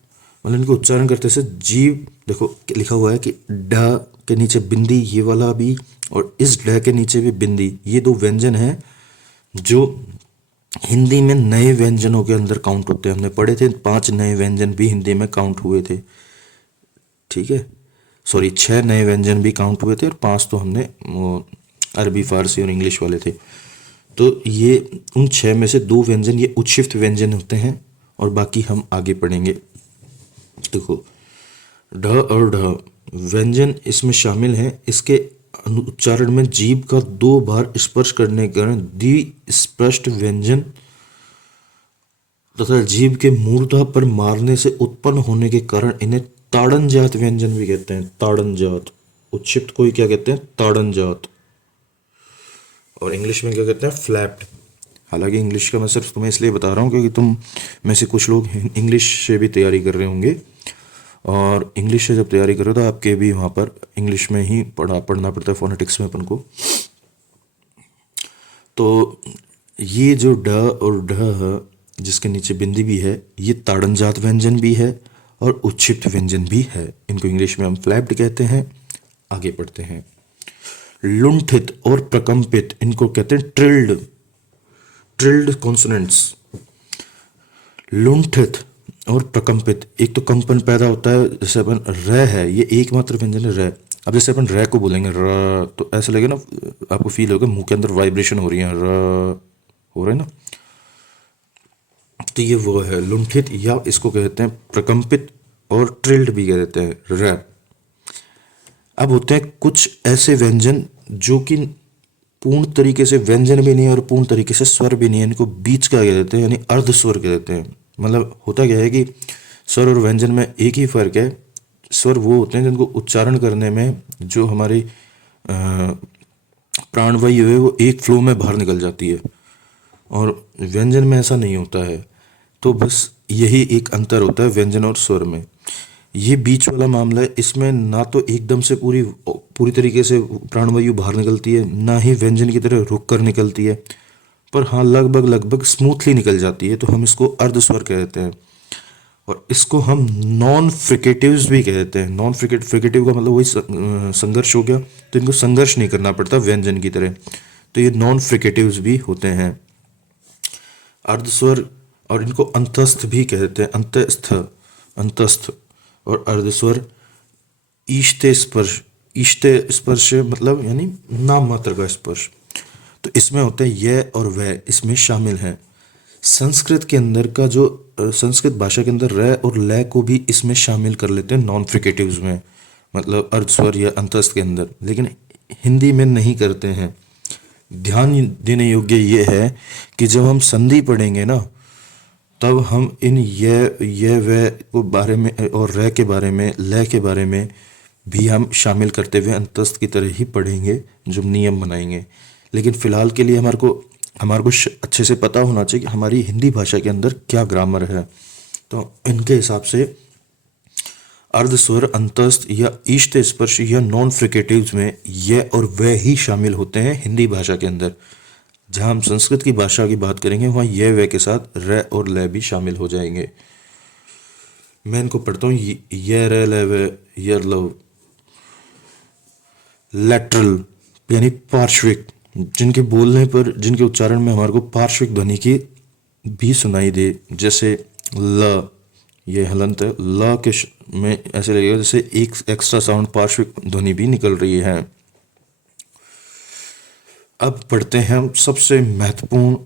मतलब इनको उच्चारण करते से जीव, देखो लिखा हुआ है कि ड के नीचे बिंदी, ये वाला भी, और इस ड के नीचे भी बिंदी, ये 2 व्यंजन हैं जो हिंदी में नए व्यंजनों के अंदर काउंट होते हैं। हमने पढ़े थे 5 नए व्यंजन भी हिंदी में काउंट हुए थे। ठीक है, सॉरी 6 नए व्यंजन भी काउंट हुए थे और 5 तो हमने अरबी फारसी और इंग्लिश वाले थे। तो ये उन 6 में से 2 व्यंजन ये उत्क्षिप्त व्यंजन होते हैं, और बाकी हम आगे पढ़ेंगे। देखो ढ और ढ व्यंजन इसमें शामिल हैं। इसके उच्चारण में जीभ का 2 बार स्पर्श करने के कारण द्विस्पष्ट व्यंजन तथा जीभ के मूर्धा पर मारने से उत्पन्न होने के कारण इन्हें ताड़नजात व्यंजन भी कहते हैं। ताड़नजात, उत्क्षिप्त को ही क्या कहते हैं, ताड़नजात। और इंग्लिश में क्या कहते हैं, फ्लैप्ड। हालांकि इंग्लिश का मैं सिर्फ तुम्हें इसलिए बता रहा हूँ क्योंकि तुम में से कुछ लोग इंग्लिश से भी तैयारी कर रहे होंगे, और इंग्लिश से जब तैयारी करो तो आपके भी वहाँ पर इंग्लिश में ही पढ़ना पड़ता है, फोनेटिक्स में अपन को। तो ये जो ड और ढ जिसके नीचे बिंदी भी है, ये ताड़नजात व्यंजन भी है और उत्क्षिप्त व्यंजन भी है। इनको इंग्लिश में हम फ्लैप्ड कहते हैं। आगे पढ़ते हैं। लुंठित और प्रकंपित, इनको कहते हैं ट्रिल्ड, ट्रिल्ड कॉन्सोनेंट्स। लुंठित और प्रकंपित, एक तो कंपन पैदा होता है, जैसे अपन र है, ये एकमात्र व्यंजन है र। अब जैसे अपन र को बोलेंगे र, तो ऐसा लगेगा ना, आपको फील होगा मुंह के अंदर वाइब्रेशन हो रही है, र हो रहा है ना, तो ये वो है लुंठित, या इसको कहते हैं प्रकंपित और ट्रिल्ड भी कह देते हैं, र। अब होते हैं कुछ ऐसे व्यंजन जो कि पूर्ण तरीके से व्यंजन भी नहीं है और पूर्ण तरीके से स्वर भी नहीं है, इनको बीच का कह देते हैं, यानी अर्ध स्वर कह देते हैं। मतलब होता क्या है कि स्वर और व्यंजन में एक ही फर्क है। स्वर वो होते हैं जिनको उच्चारण करने में जो हमारी प्राणवायु है वो एक फ्लो में बाहर निकल जाती है, और व्यंजन में ऐसा नहीं होता है। तो बस यही एक अंतर होता है व्यंजन और स्वर में। ये बीच वाला मामला है, इसमें ना तो एकदम से पूरी तरीके से प्राणवायु बाहर निकलती है, ना ही व्यंजन की तरह रुक कर निकलती है, पर हाँ लगभग स्मूथली निकल जाती है, तो हम इसको अर्ध स्वर कहते हैं। और इसको हम नॉन फ्रिकेटिव्स भी कहते हैं। नॉन फ्रिकेटिव का मतलब वही संघर्ष हो गया, तो इनको संघर्ष नहीं करना पड़ता व्यंजन की तरह, तो ये नॉन फ्रिकेटिव्स भी होते हैं। अर्धस्वर, और इनको अंतस्थ भी कहते हैं, अंतस्थ, अंतस्थ और अर्धस्वर। ईष्टे स्पर्श, ईष्टे स्पर्श मतलब यानी नाम मात्र का स्पर्श, तो इसमें होते हैं य और वह, इसमें शामिल हैं। संस्कृत के अंदर का जो संस्कृत भाषा के अंदर र और ल को भी इसमें शामिल कर लेते हैं नॉन फ्रिकेटिव्स में, मतलब अर्धस्वर या अंतस्थ के अंदर, लेकिन हिंदी में नहीं करते हैं। ध्यान देने योग्य ये है कि जब हम संधि पढ़ेंगे ना, तब हम इन ये व को बारे में और र के बारे में, ल के बारे में भी हम शामिल करते हुए अंतस्थ की तरह ही पढ़ेंगे, जो नियम बनाएंगे। लेकिन फिलहाल के लिए हमारे को अच्छे से पता होना चाहिए कि हमारी हिंदी भाषा के अंदर क्या ग्रामर है। तो इनके हिसाब से अर्धस्वर, अंतस्थ या ईष्ट स्पर्श या नॉन फ्रिकेटिव्स में ये और वह ही शामिल होते हैं हिंदी भाषा के अंदर। जहाँ हम संस्कृत की भाषा की बात करेंगे वहाँ ये वे के साथ र और ल भी शामिल हो जाएंगे। मैं इनको पढ़ता हूँ, ये रे ले वे, यर लव। लैटरल यानी पार्श्विक, जिनके बोलने पर, जिनके उच्चारण में हमारे को पार्श्विक ध्वनि की भी सुनाई दे, जैसे ल, ये हलंत है, ल के में ऐसे लगेगा जैसे एक एक्स्ट्रा साउंड पार्श्विक ध्वनि भी निकल रही है। अब पढ़ते हैं हम सबसे महत्वपूर्ण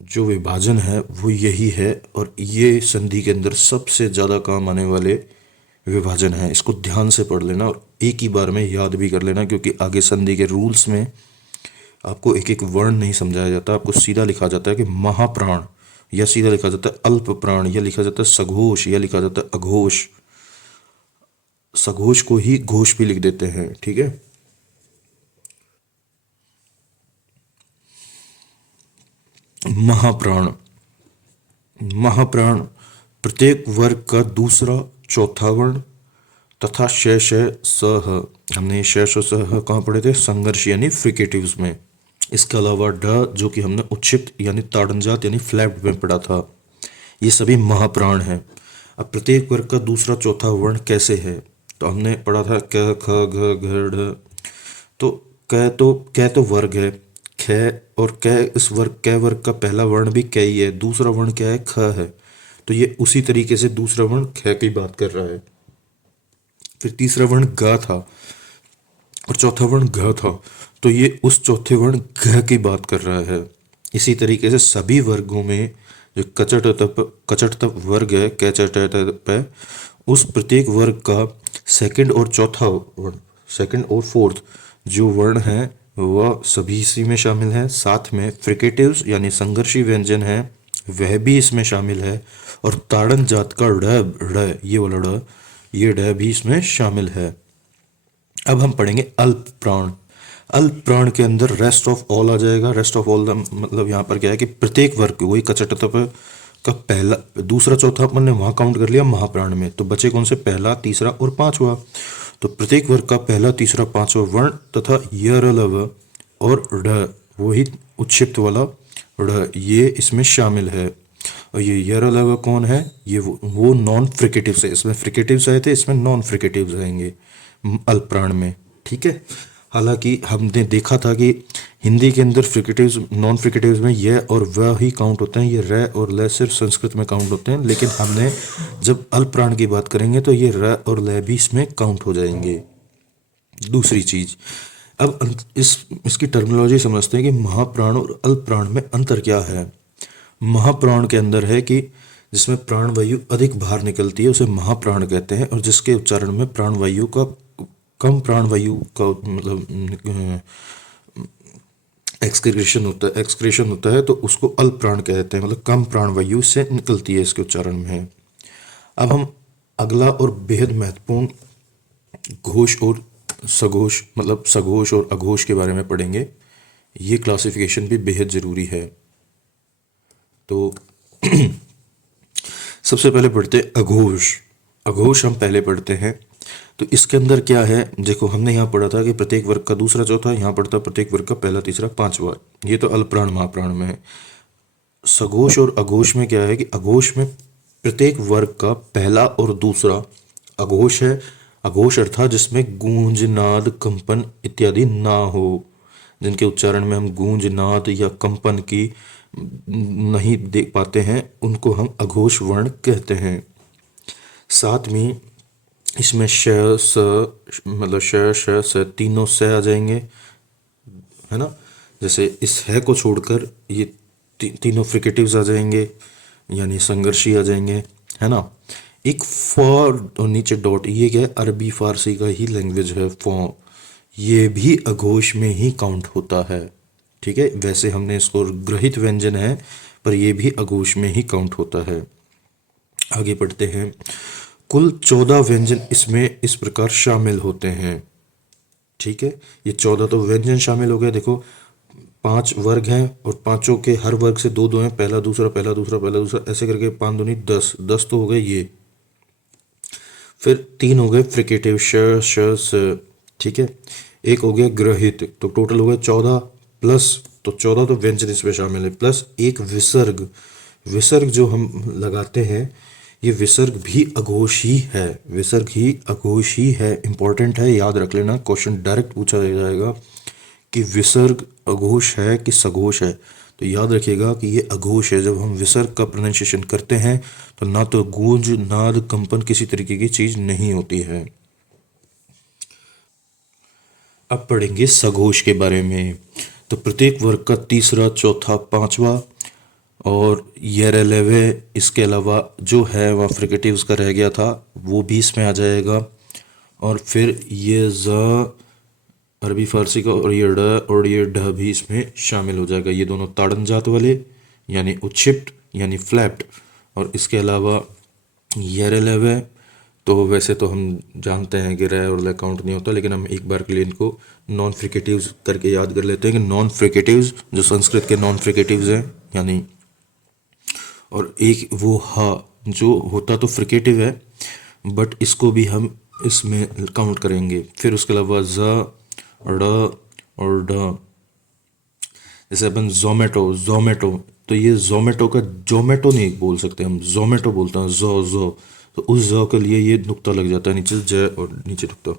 जो विभाजन है वो यही है, और ये संधि के अंदर सबसे ज़्यादा काम आने वाले विभाजन है। इसको ध्यान से पढ़ लेना और एक ही बार में याद भी कर लेना, क्योंकि आगे संधि के रूल्स में आपको एक एक वर्ण नहीं समझाया जाता, आपको सीधा लिखा जाता है कि महाप्राण, या सीधा लिखा जाता है अल्प प्राण, या लिखा जाता है सघोष, या लिखा जाता है अघोष। सघोष को ही घोष भी लिख देते हैं, ठीक है। महाप्राण, महाप्राण प्रत्येक वर्ग का दूसरा चौथा वर्ण तथा शेष सह। हमने शेष और सह कहाँ पढ़े थे? संघर्ष यानी फ्रिकेटिव्स में। इसके अलावा ड जो कि हमने उच्छित यानी ताड़नजात यानी फ्लैप्ड में पढ़ा था। ये सभी महाप्राण हैं। अब प्रत्येक वर्ग का दूसरा चौथा वर्ण कैसे है? तो हमने पढ़ा था क ख घ घ ढ। तो कै तो वर्ग है, ख और कै, इस वर्ग कै वर्ग का पहला वर्ण भी कै ही है, दूसरा वर्ण क्या है? ख है। तो ये उसी तरीके से दूसरा वर्ण ख की बात कर रहा है। फिर तीसरा वर्ण ग था और चौथा वर्ण घ था, तो ये उस चौथे वर्ण घ की बात कर रहा है। इसी तरीके से सभी वर्गों में जो कचट तप वर्ग है, कै चट तप है, उस प्रत्येक वर्ग का सेकंड और चौथा वर्ण, सेकंड और फोर्थ जो वर्ण है वह सभी इसी में शामिल है। साथ में फ्रिकेटिव्स यानी संघर्षी व्यंजन है वह भी इसमें शामिल है, और ताड़न जात का ड़, ये वाला ड़, ये ड भी इसमें शामिल है। अब हम पढ़ेंगे अल्प प्राण। अल्प प्राण के अंदर रेस्ट ऑफ ऑल आ जाएगा। रेस्ट ऑफ ऑल मतलब यहाँ पर क्या है कि प्रत्येक वर्ग, वही कचटतप का पहला, दूसरा चौथा अपन ने वहाँ काउंट कर लिया महाप्राण में, तो बचे कौन से? पहला, तीसरा और पांचवा। तो प्रत्येक वर्ग का पहला, तीसरा, पांचवा वर्ण तथा यरलव और ढ, वही उच्छिप्त वाला ढ, ये इसमें शामिल है। और ये यरलव कौन है? ये वो नॉन फ्रिकेटिव्स है। इसमें फ्रिकेटिव्स आए थे, इसमें नॉन फ्रिकेटिव्स आएंगे अल्प प्राण में, ठीक है। हालांकि हमने देखा था कि हिंदी के अंदर फ्रिकेटिव्स, नॉन फ्रिकेटिव्स में यह और वह ही काउंट होते हैं, ये र और ल सिर्फ संस्कृत में काउंट होते हैं, लेकिन हमने जब अल्प प्राण की बात करेंगे तो ये र और ल भी इसमें काउंट हो जाएंगे। दूसरी चीज, अब इसकी टर्मिनोलॉजी समझते हैं कि महाप्राण और अल्प प्राण में अंतर क्या है। महाप्राण के अंदर है कि जिसमें प्राण वायु अधिक बाहर निकलती है उसे महाप्राण कहते हैं, और जिसके उच्चारण में प्राण वायु का कम, प्राण वायु का मतलब एक्सक्रेशन होता है, तो उसको अल्प प्राण कहते हैं, मतलब कम प्राण वायु से निकलती है इसके उच्चारण में। अब हम अगला और बेहद महत्वपूर्ण घोष और सघोष, मतलब सघोष और अघोष के बारे में पढ़ेंगे। ये क्लासिफिकेशन भी बेहद ज़रूरी है। तो सबसे पहले पढ़ते हैं अघोष। अघोष हम पहले पढ़ते हैं। तो इसके अंदर क्या है, देखो हमने यहाँ पढ़ा था कि प्रत्येक वर्ग का दूसरा चौथा, यहाँ पढ़ता प्रत्येक वर्ग का पहला, तीसरा, पांचवा। ये तो अल्पप्राण महाप्राण में है। सघोष और अघोष में क्या है कि अघोष में प्रत्येक वर्ग का पहला और दूसरा अघोष है। अघोष अर्थात जिसमें गूंज, नाद, कंपन इत्यादि ना हो, जिनके उच्चारण में हम गूंज, नाद या कंपन की नहीं देख पाते हैं, उनको हम अघोष वर्ण कहते हैं। साथ में इसमें श, स, मतलब श, श, स तीनों स आ जाएंगे, है ना। जैसे इस है को छोड़कर ये तीनों फ्रिकेटिव्स आ जाएंगे, यानी संघर्षी आ जाएंगे, है ना। एक फ और नीचे डॉट, ये क्या है? अरबी फारसी का ही लैंग्वेज है फ, ये भी अघोष में ही काउंट होता है, ठीक है। वैसे हमने इसको ग्रहित व्यंजन है, पर यह भी अघोष में ही काउंट होता है। आगे पढ़ते हैं। कुल 14 व्यंजन इसमें इस प्रकार शामिल होते हैं, ठीक है। ये 14 तो व्यंजन शामिल हो गए। देखो 5 वर्ग हैं और पांचों के हर वर्ग से दो दो हैं, पहला दूसरा, पहला दूसरा, पहला दूसरा, ऐसे करके 5 दूनी 10, 10 तो हो गए ये। फिर 3 हो गए फ्रिकेटिव, श, श, स, ठीक है। एक हो गया ग्रहित, तो टोटल हो गए 14 प्लस तो 14 तो व्यंजन इसमें शामिल है, प्लस एक विसर्ग। विसर्ग जो हम लगाते हैं, ये विसर्ग भी अघोष ही है, विसर्ग ही अघोष ही है। इंपॉर्टेंट है, याद रख लेना, क्वेश्चन डायरेक्ट पूछा जाएगा कि विसर्ग अघोष है कि सघोष है। तो याद रखिएगा कि ये अघोष है। जब हम विसर्ग का प्रोनाउंसिएशन करते हैं तो ना तो गूंज, नाद, कंपन किसी तरीके की चीज नहीं होती है। अब पढ़ेंगे सघोष के बारे में। तो प्रत्येक वर्ग का तीसरा, चौथा, पांचवा और येरेलेवे, इसके अलावा जो है वहाँ फ्रिकेटिव्स का रह गया था वो भी इसमें आ जाएगा। और फिर ये ज अरबी फारसी का और ये ड और ये ढ भी इसमें शामिल हो जाएगा। ये दोनों ताड़न जात वाले यानी उच्छिप्त यानी फ्लैप्ड। और इसके अलावा येरेलेवे, तो वैसे तो हम जानते हैं कि रे और ले काउंट नहीं होता, लेकिन हम एक बार के लिए इनको नॉन फ्रिकेटिव्स करके याद कर लेते हैं कि नॉन फ्रिकेटिव्स जो संस्कृत के नॉन फ्रिकेटिव्स हैं यानी, और एक वो हा जो होता तो फ्रिकेटिव है बट इसको भी हम इसमें काउंट करेंगे। फिर उसके अलावा ज, ड़ और ड। जैसे अपन जोमेटो, जोमेटो, तो ये जोमेटो का जोमेटो नहीं बोल सकते हम, जोमेटो बोलते हैं जो। तो उस जो के लिए ये नुक्ता लग जाता है नीचे, ज और नीचे नुक्ता।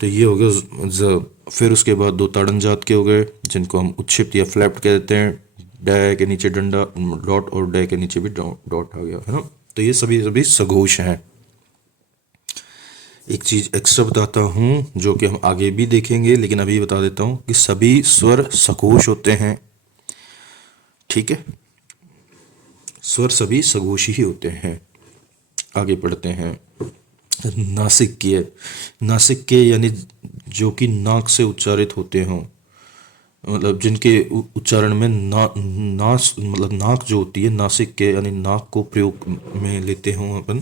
तो ये हो गया ज। फिर उसके बाद दो ताड़न जात के हो गए जिनको हम उच्छिप्त या फ्लैप्ड कह देते हैं। डै के नीचे डंडा डॉट और डै के नीचे भी डॉट आ गया है ना। तो ये सभी सभी सघोष हैं। एक चीज एक्स्ट्रा बताता हूँ जो कि हम आगे भी देखेंगे, लेकिन अभी बता देता हूँ कि सभी स्वर सघोष होते हैं। ठीक है, स्वर सभी सघोष ही होते हैं। आगे पढ़ते हैं। नासिक्य, नासिक्य यानी जो कि नाक से उच्चारित होते हों, मतलब जिनके उच्चारण में नास मतलब नाक जो होती है, नासिक्य यानी नाक को प्रयोग में लेते हों अपन,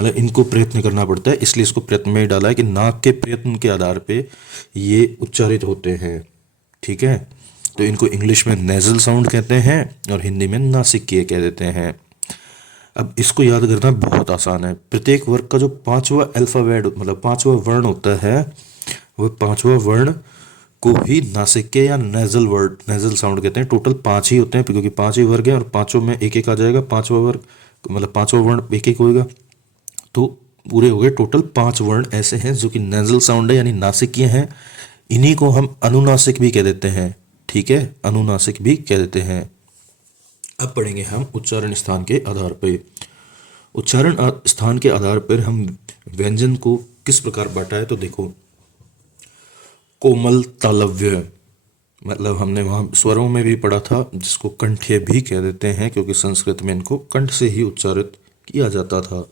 मतलब इनको प्रयत्न करना पड़ता है, इसलिए इसको प्रयत्न में ही डाला है कि नाक के प्रयत्न के आधार पे ये उच्चारित होते हैं। ठीक है, तो इनको इंग्लिश में नेजल साउंड कहते हैं और हिंदी में नासिक्य कह देते हैं। अब इसको याद करना बहुत आसान है। प्रत्येक वर्ग का जो पांचवा अल्फाबेट मतलब पांचवा वर्ण होता है, वह पांचवा वर्ण को ही नासिक्य या नेजल वर्ड, नेजल साउंड कहते हैं। टोटल 5 ही होते हैं क्योंकि 5 ही वर्ग हैं और पांचों में एक एक आ जाएगा। पांचवा वर्ग मतलब पांचवा वर्ण एक एक होएगा, तो पूरे हो गए टोटल 5 वर्ण ऐसे हैं जो कि नेजल साउंड है यानी नासिकीय हैं। इन्हीं को हम अनुनासिक भी कह देते हैं। ठीक है, अनुनासिक भी कह देते हैं। अब पढ़ेंगे हम उच्चारण स्थान के आधार पर। उच्चारण स्थान के आधार पर हम व्यंजन को किस प्रकार बांटा है, तो देखो, कोमल तालव्य, मतलब हमने वहाँ स्वरों में भी पढ़ा था जिसको कंठ्य भी कह देते हैं क्योंकि संस्कृत में इनको कंठ से ही उच्चारित किया जाता था।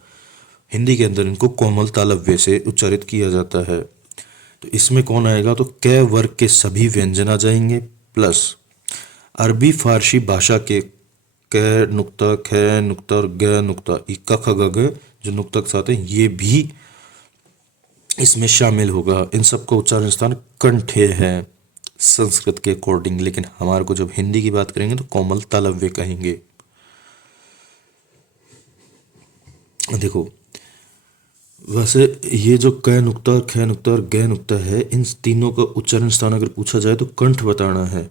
हिंदी के अंदर इनको कोमल तालव्य से उच्चारित किया जाता है। तो इसमें कौन आएगा, तो क वर्ग के सभी व्यंजन आ जाएंगे, प्लस अरबी फारसी भाषा के क नुक्ता, ख नुक्ता और ग नुक्ता, क ख ग घ जो नुक्ता के साथ हैं ये भी इसमें शामिल होगा। इन सबका उच्चारण स्थान कंठ्य है संस्कृत के अकॉर्डिंग, लेकिन हमारे को जब हिंदी की बात करेंगे तो कोमल तालव्य कहेंगे। देखो, वैसे ये जो क नुक्ता, ख नुक्ता और ग नुक्ता है, इन तीनों का उच्चारण स्थान अगर पूछा जाए तो कंठ बताना है,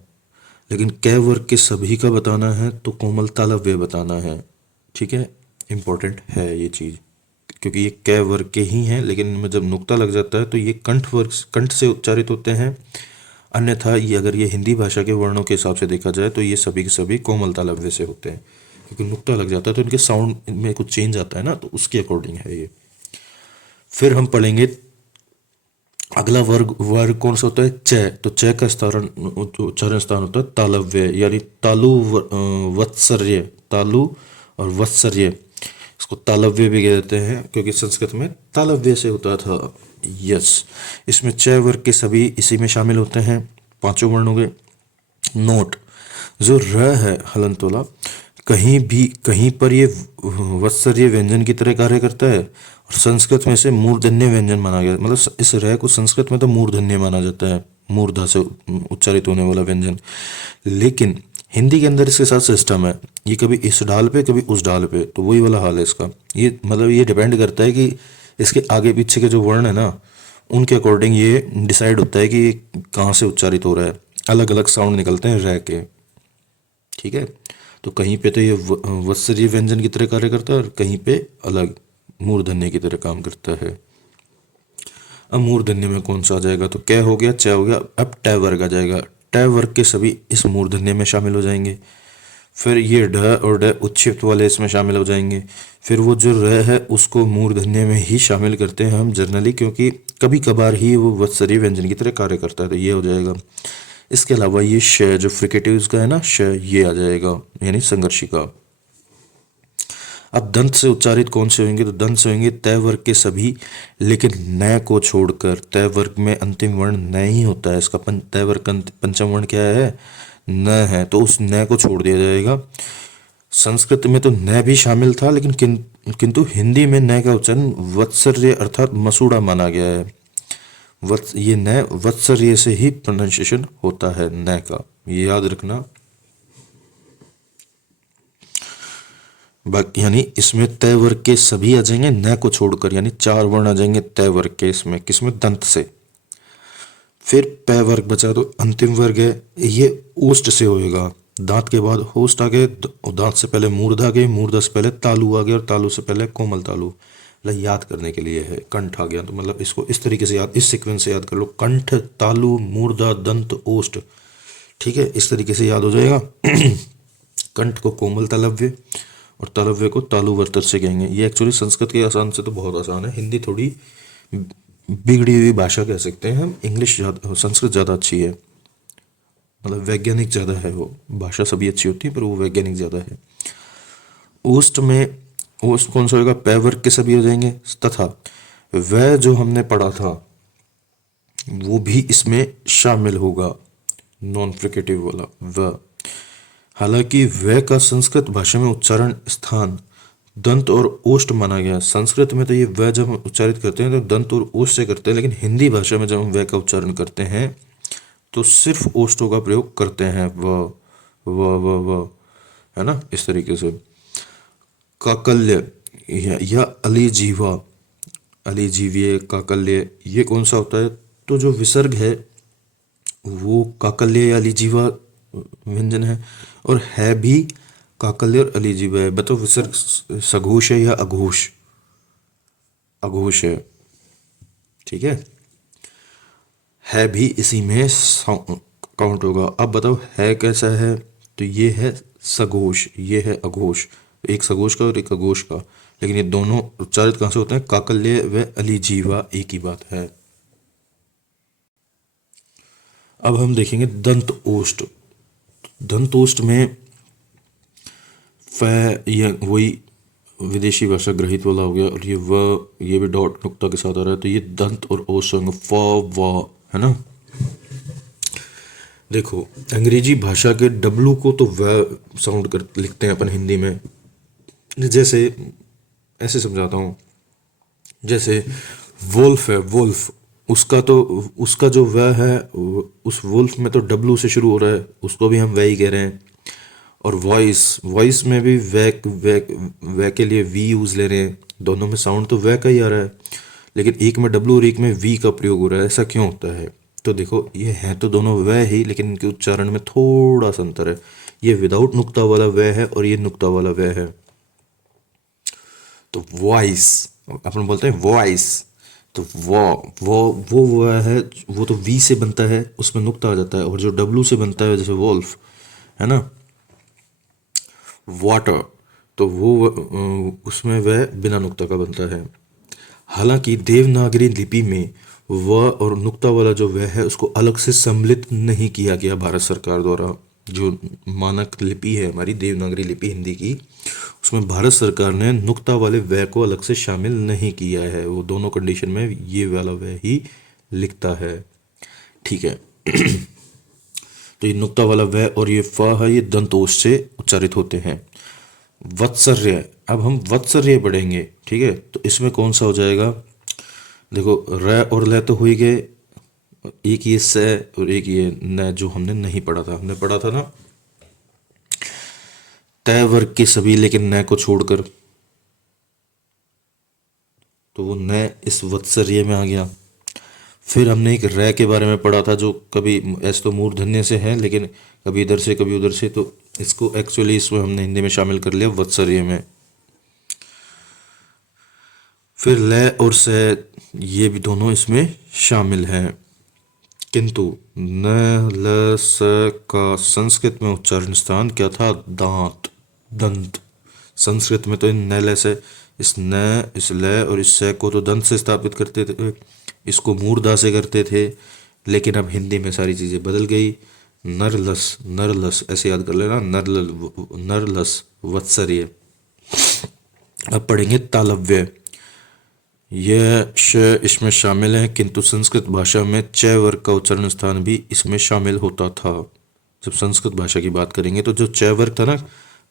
लेकिन क वर्ग के सभी का बताना है तो कोमल तालव्य बताना है। ठीक है, इंपॉर्टेंट है ये चीज़ क्योंकि ये क वर्ग के ही हैं, लेकिन इनमें जब नुक्ता लग जाता है तो ये कंठ वर्ग, कंठ से उच्चारित होते हैं। अन्यथा ये अगर ये हिंदी भाषा के वर्णों के हिसाब से देखा जाए तो ये सभी के सभी कोमल तालव्य से होते हैं, क्योंकि नुक्ता लग जाता है तो इनके साउंड में कुछ चेंज आता है ना, तो उसके अकॉर्डिंग है ये। फिर हम पढ़ेंगे अगला वर्ग कौन सा होता है, च। तो च का उच्चारण स्थान होता है तालव्य, यानी तालु वत्सर्य, तालु और वत्सर्य, इसको तालव्य भी कह देते हैं क्योंकि संस्कृत में तालव्य से होता था। यस, इसमें च वर्ग के सभी इसी में शामिल होते हैं, पांचों वर्ण हो गए। नोट, जो र है हलंतोला, कहीं पर ये वत्सर्य व्यंजन की तरह कार्य करता है और संस्कृत में से मूर्धन्य व्यंजन माना गया, मतलब इस र को संस्कृत में तो मूर्धन्य माना जाता है, मूर्धा से उच्चारित होने वाला व्यंजन। लेकिन हिंदी के अंदर इसके साथ सिस्टम है, ये कभी इस ढाल पे कभी उस ढाल पे, तो वही वाला हाल है इसका। ये मतलब ये डिपेंड करता है कि इसके आगे पीछे के जो वर्ण है ना, उनके अकॉर्डिंग ये डिसाइड होता है कि कहाँ से उच्चारित हो रहा है। अलग अलग साउंड निकलते हैं रह के। ठीक है। तो कहीं पे तो ये वत्सरीय व्यंजन की तरह कार्य करता है और कहीं पे अलग मूर्धन्य की तरह काम करता है। अब मूर्धन्य में कौन सा आ जाएगा, तो कै हो गया, च हो गया, अब टै वर्ग आ जाएगा। टै वर्ग के सभी इस मूर्धन्य में शामिल हो जाएंगे। फिर ये ढ और ड उच्छिष्ट वाले इसमें शामिल हो जाएंगे। फिर वो जो र है उसको मूर्धन्य में ही शामिल करते हैं हम जनरली, क्योंकि कभी कभार ही वो वत्सरीय व्यंजन की तरह कार्य करता है, तो ये हो जाएगा। इसके अलावा ये श जो फ्रिकेटिव्स का है ना, श, ये आ जाएगा, यानी संघर्षिका। अब दंत से उच्चारित कौन से होंगे, तो दंत से होंगे तय वर्ग के सभी, लेकिन न को छोड़कर। तय वर्ग में अंतिम वर्ण न ही होता है, इसका तय वर्ग का पंचम वर्ण क्या है, न है, तो उस न को छोड़ दिया जाएगा। संस्कृत में तो न भी शामिल था, लेकिन किंतु हिंदी में न का उच्चारण वत्सर्य अर्थात मसूड़ा माना गया है। ये न वत्सर्य से ही प्रोनाउंसिएशन होता है न का, ये याद रखना। यानी इसमें तय वर्ग के सभी आ जाएंगे न को छोड़कर, यानी 4 वर्ण आ जाएंगे तय वर्ग के इसमें, किसमें, दंत से। फिर पै वर्ग बचा, तो अंतिम वर्ग है, ये ओष्ठ से होएगा। दांत के बाद होस्ट आ गए, दांत से पहले मूर्धा आ गए, मूर्धा से पहले तालु आ गया, और तालु से पहले कोमल तालु। मतलब याद करने के लिए है, कंठ आ गया, तो मतलब इसको इस तरीके से याद, इस सीक्वेंस से याद कर लो, कंठ, तालु, मूर्धा, दंत, ओष्ठ। ठीक है, इस तरीके से याद हो जाएगा। कंठ को कोमल तालव्य और तालव्य को तालुवर्तर से कहेंगे। ये एक्चुअली संस्कृत के आसान से तो बहुत आसान है, हिंदी थोड़ी बिगड़ी हुई भाषा कह सकते हैं हम। इंग्लिश ज़्यादा, संस्कृत ज़्यादा अच्छी है, मतलब वैज्ञानिक ज़्यादा है। वो भाषा सभी अच्छी होती है पर वो वैज्ञानिक ज़्यादा है। ओस्ट में ओस्ट कौन सा होगा, पै वर्ग के सभी हो जाएंगे, तथा वह जो हमने पढ़ा था वो भी इसमें शामिल होगा, नॉन फ्रिकेटिव वाला वह। हालांकि वह का संस्कृत भाषा में उच्चारण स्थान दंत और ओष्ठ माना गया। संस्कृत में तो ये वह जब हम उच्चारित करते हैं तो दंत और ओष्ठ से करते हैं, लेकिन हिंदी भाषा में जब हम वह का उच्चारण करते हैं तो सिर्फ ओष्ठों का प्रयोग करते हैं, व है ना, इस तरीके से। काकल्य या अलिजीवा, अलिजीवीय, काकल्य, ये कौन सा होता है, तो जो विसर्ग है वो काकल्य या अलिजीवा व्यंजन है, और है भी काकल्य और अलिजीवा है। बताओ विसर्ग सघोष है या अघोष, अघोष है, ठीक है भी इसी में काउंट होगा। अब बताओ है कैसा है, तो ये है सघोष, ये है अघोष, एक सघोष का और एक अघोष का, लेकिन ये दोनों उच्चारित कहाँ से होते हैं, काकल्य व अलिजीवा, एक ही बात है। अब हम देखेंगे दंत ओष्ठ। दंत ओष्ठ में फ, ये वही विदेशी भाषा ग्रहित वाला हो गया, और ये व, ये भी डॉट नुक्ता के साथ आ रहा है, तो ये दंत और ओष्ठ होंगे, फ, व, है ना। देखो अंग्रेजी भाषा के डब्लू को तो व साउंड कर लिखते हैं अपन हिंदी में, जैसे ऐसे समझाता हूँ, जैसे वोल्फ है, वोल्फ, उसका तो उसका जो व है उस वोल्फ में तो डब्लू से शुरू हो रहा है, उसको भी हम व ही कह रहे हैं। और वॉइस, वॉइस में भी व के लिए वी यूज़ ले रहे हैं, दोनों में साउंड तो व का ही आ रहा है, लेकिन एक में डब्लू और एक में वी का प्रयोग हो रहा है। ऐसा क्यों होता है, तो देखो ये है तो दोनों व ही, लेकिन इनके उच्चारण में थोड़ा सा अंतर है। ये विदाउट नुक्ता वाला व है और ये नुक्ता वाला व है। तो वॉइस अपन बोलते हैं वॉइस, तो वो है, वो तो वी से बनता है, उसमें नुक्ता आ जाता है, और जो डब्लू से बनता है जैसे वोल्फ है ना, वाटर, तो वो उसमें वह बिना नुक्ता का बनता है। हालांकि देवनागरी लिपि में व और नुक्ता वाला जो वह है उसको अलग से सम्मिलित नहीं किया गया भारत सरकार द्वारा। जो मानक लिपि है हमारी देवनागरी लिपि हिंदी की, उसमें भारत सरकार ने नुक्ता वाले वह को अलग से शामिल नहीं किया है, वो दोनों कंडीशन में ये वाला वह ही लिखता है, ठीक है। तो ये नुक्ता वाला वह और ये फ है, ये दंतोष से उच्चारित होते हैं। वत्सर्य, अब हम वत्सर्य पढ़ेंगे, ठीक है। तो इसमें कौन सा हो जाएगा, देखो र और ल तो हो ही गए, एक ये स और एक ये न, जो हमने नहीं पढ़ा था, हमने पढ़ा था ना तय वर्ग के सभी लेकिन न को छोड़कर, तो वो न इस वत्सर्य में आ गया। फिर हमने एक रै के बारे में पढ़ा था, जो कभी ऐसे तो मूर्धन्य से है लेकिन कभी इधर से कभी उधर से, तो इसको एक्चुअली इसमें हमने हिंदी में शामिल कर लिया वत्सर्य में। फिर लय और से ये भी दोनों इसमें शामिल हैं, किंतु न ल स का संस्कृत में उच्चारण स्थान क्या था? दांत, दंत। संस्कृत में तो इन न ल से इस न, इस ल और इस से को तो दंत से स्थापित करते थे, इसको मूर्धा से करते थे। लेकिन अब हिंदी में सारी चीजें बदल गई। नरलस, नरलस ऐसे याद कर लेना, नरलस वत्सर्य। अब पढ़ेंगे तालव्य। यह श इसमें शामिल है, किंतु संस्कृत भाषा में च वर्ग का उच्चारण स्थान भी इसमें शामिल होता था। जब संस्कृत भाषा की बात करेंगे तो जो च वर्ग था ना,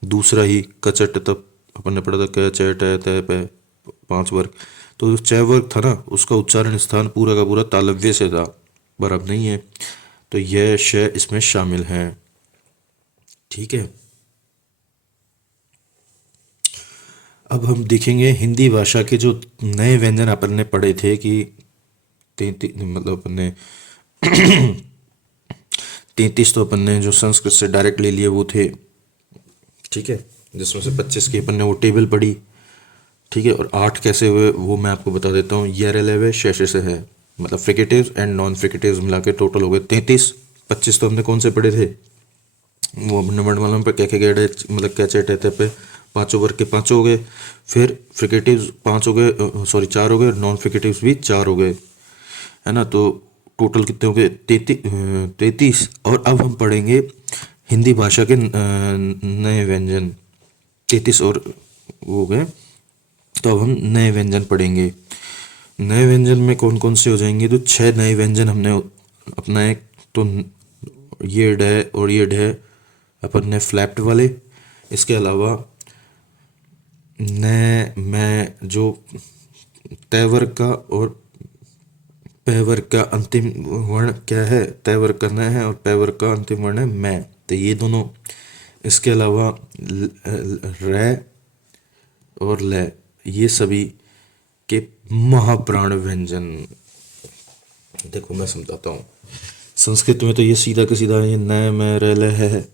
दूसरा ही कचट, तब अपन ने पढ़ा था क च ट त प 5 वर्ग, तो जो च वर्ग था ना उसका उच्चारण स्थान पूरा का पूरा तालव्य से था, पर अब नहीं है। तो यह श इसमें शामिल है। ठीक है। अब हम देखेंगे हिंदी भाषा के जो नए व्यंजन अपन ने पढ़े थे कि 33 तो अपन ने जो संस्कृत से डायरेक्ट ले लिए वो थे। ठीक है, जिसमें से 25 की अपन ने वो टेबल पढ़ी। ठीक है, और 8 कैसे हुए वो मैं आपको बता देता हूँ। येरेलेवे शेषे से है, मतलब फ्रिकेटिव एंड नॉन फ्रिकेटिव मिला के टोटल हो गए 33। 25 तो हमने कौन से पढ़े थे? वो अपने वर्णमाला पे कह गए, मतलब कैचे टेते पे 5 ओवर के 5 हो गए। फिर फ्रिकेटिव 5 हो गए, सॉरी 4 हो गए, नॉन फ्रिकेटिव भी 4 हो गए, है ना। तो टोटल कितने हो गए? 33। और अब हम पढ़ेंगे हिंदी भाषा के नए व्यंजन। 33 और वो हो गए, तो अब हम नए व्यंजन पढ़ेंगे। नए व्यंजन में कौन कौन से हो जाएंगे? तो 6 नए व्यंजन हमने अपनाए। तो ये ड और ये ढ अपन ने फ्लैप्ड वाले। इसके अलावा न मैं जो तय वर्ग का और पय वर्ग का अंतिम वर्ण क्या है? तय वर्ग का न है और पय वर्ग का अंतिम वर्ण है मैं, तो ये दोनों। इसके अलावा र और ल, ये सभी के महाप्राण व्यंजन। देखो मैं समझाता हूँ। संस्कृत में तो ये सीधा का सीधा ये न मैं र ल है,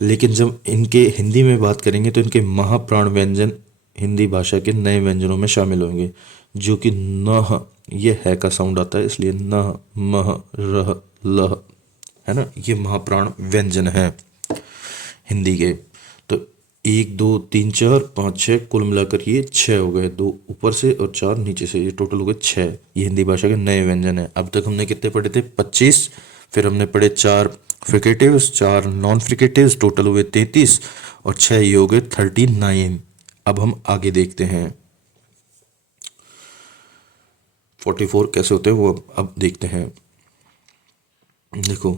लेकिन जब इनके हिंदी में बात करेंगे तो इनके महाप्राण व्यंजन हिंदी भाषा के नए व्यंजनों में शामिल होंगे, जो कि न, ये है का साउंड आता है, इसलिए न, मह, रह, लह, है ना। ये महाप्राण व्यंजन है हिंदी के। तो 1 2 3 4 5 6 कुल मिलाकर ये 6 हो गए, 2 ऊपर से और 4 नीचे से, ये टोटल हो गए 6। ये हिंदी भाषा के नए व्यंजन है। अब तक हमने कितने पढ़े थे? 25। फिर हमने पढ़े 4 फ्रिकेटिव्स, 4 नॉन फ्रिकेटिव्स, टोटल हुए 33, और 6 ये हो गए 39। अब हम आगे देखते हैं 44 कैसे होते हैं वो अब देखते हैं। देखो,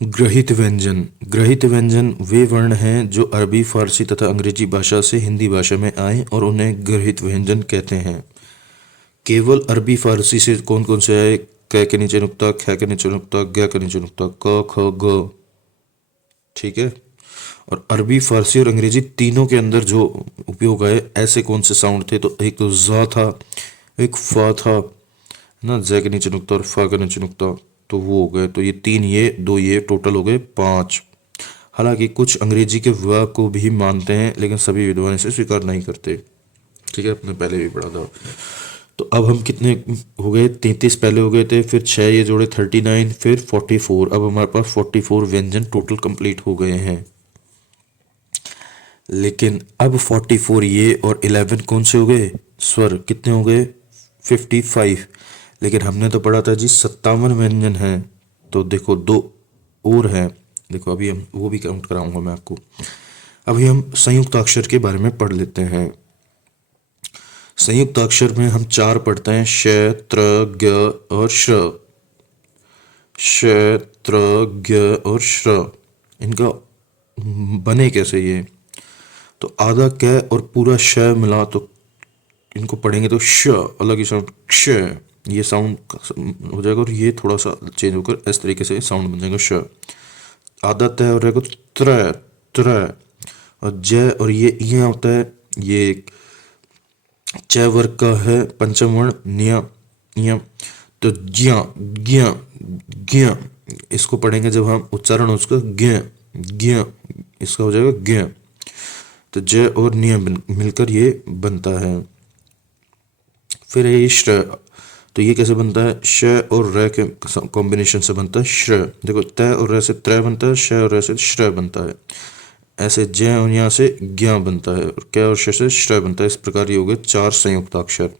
ग्रहित व्यंजन। ग्रहित व्यंजन वे वर्ण हैं जो अरबी, फारसी तथा अंग्रेजी भाषा से हिंदी भाषा में आए और उन्हें ग्रहित व्यंजन कहते हैं। केवल अरबी फारसी से कौन कौन से आए? क के नीचे नुक्ता, ख के नीचे नुक्ता, ग के नीचे नुक्ता, क ख ग। ठीक है। और अरबी, फारसी और अंग्रेजी तीनों के अंदर जो उपयोग आए ऐसे कौन से साउंड थे? तो एक तो ज़ था, एक फ था ना, ज के नीचे नुक्ता और फ के नीचे नुक्ता, तो वो हो गए। तो ये 3, ये 2, ये टोटल हो गए 5। हालांकि कुछ अंग्रेजी के व को भी मानते हैं, लेकिन सभी विद्वान इसे स्वीकार नहीं करते। ठीक है, आपने पहले भी पढ़ा था। तो अब हम कितने हो गए? 33 पहले हो गए थे, फिर 6 ये जोड़े 39, फिर 44। अब हमारे पास 44 व्यंजन टोटल कंप्लीट हो गए हैं। लेकिन अब 44 ये और 11 कौन से हो गए? स्वर। कितने हो गए? 55। लेकिन हमने तो पढ़ा था जी 57 व्यंजन हैं। तो देखो 2 और हैं। देखो अभी हम वो भी काउंट कराऊंगा मैं आपको। अभी हम संयुक्त अक्षर के बारे में पढ़ लेते हैं। संयुक्त अक्षर में हम 4 पढ़ते हैं, श, त्र, ज्ञ और श्र। श, त्र, ज्ञ और श्र। इनका बने कैसे ये? तो आधा क और पूरा श मिला तो इनको पढ़ेंगे तो श, अलग ही साउंड, क्ष, ये साउंड हो जाएगा, और ये थोड़ा सा चेंज होकर इस तरीके से साउंड बन जाएगा श। आधा तय हो रहेगा तो त्र, त्र, और ज, और ये होता है, ये च वर्ग का है पंचम वर्ण, न्य, न्य। तो ज्ञ, ज्ञ, ज्ञ, इसको पढ़ेंगे जब हम उच्चारण उसका ज्ञ, ज्ञ, इसका हो जाएगा ज्ञ। तो ज और न्य मिलकर ये बनता है। फिर है ये श्र। तो ये कैसे बनता है? श और र के कॉम्बिनेशन से बनता है श्र। देखो त और र से त्र बनता है, श और र से श्र बनता है। ऐसे ज और यहाँ से ज्ञ बनता है, और क और श से श्र बनता है। इस प्रकार ये हो गए 4 संयुक्ताक्षर।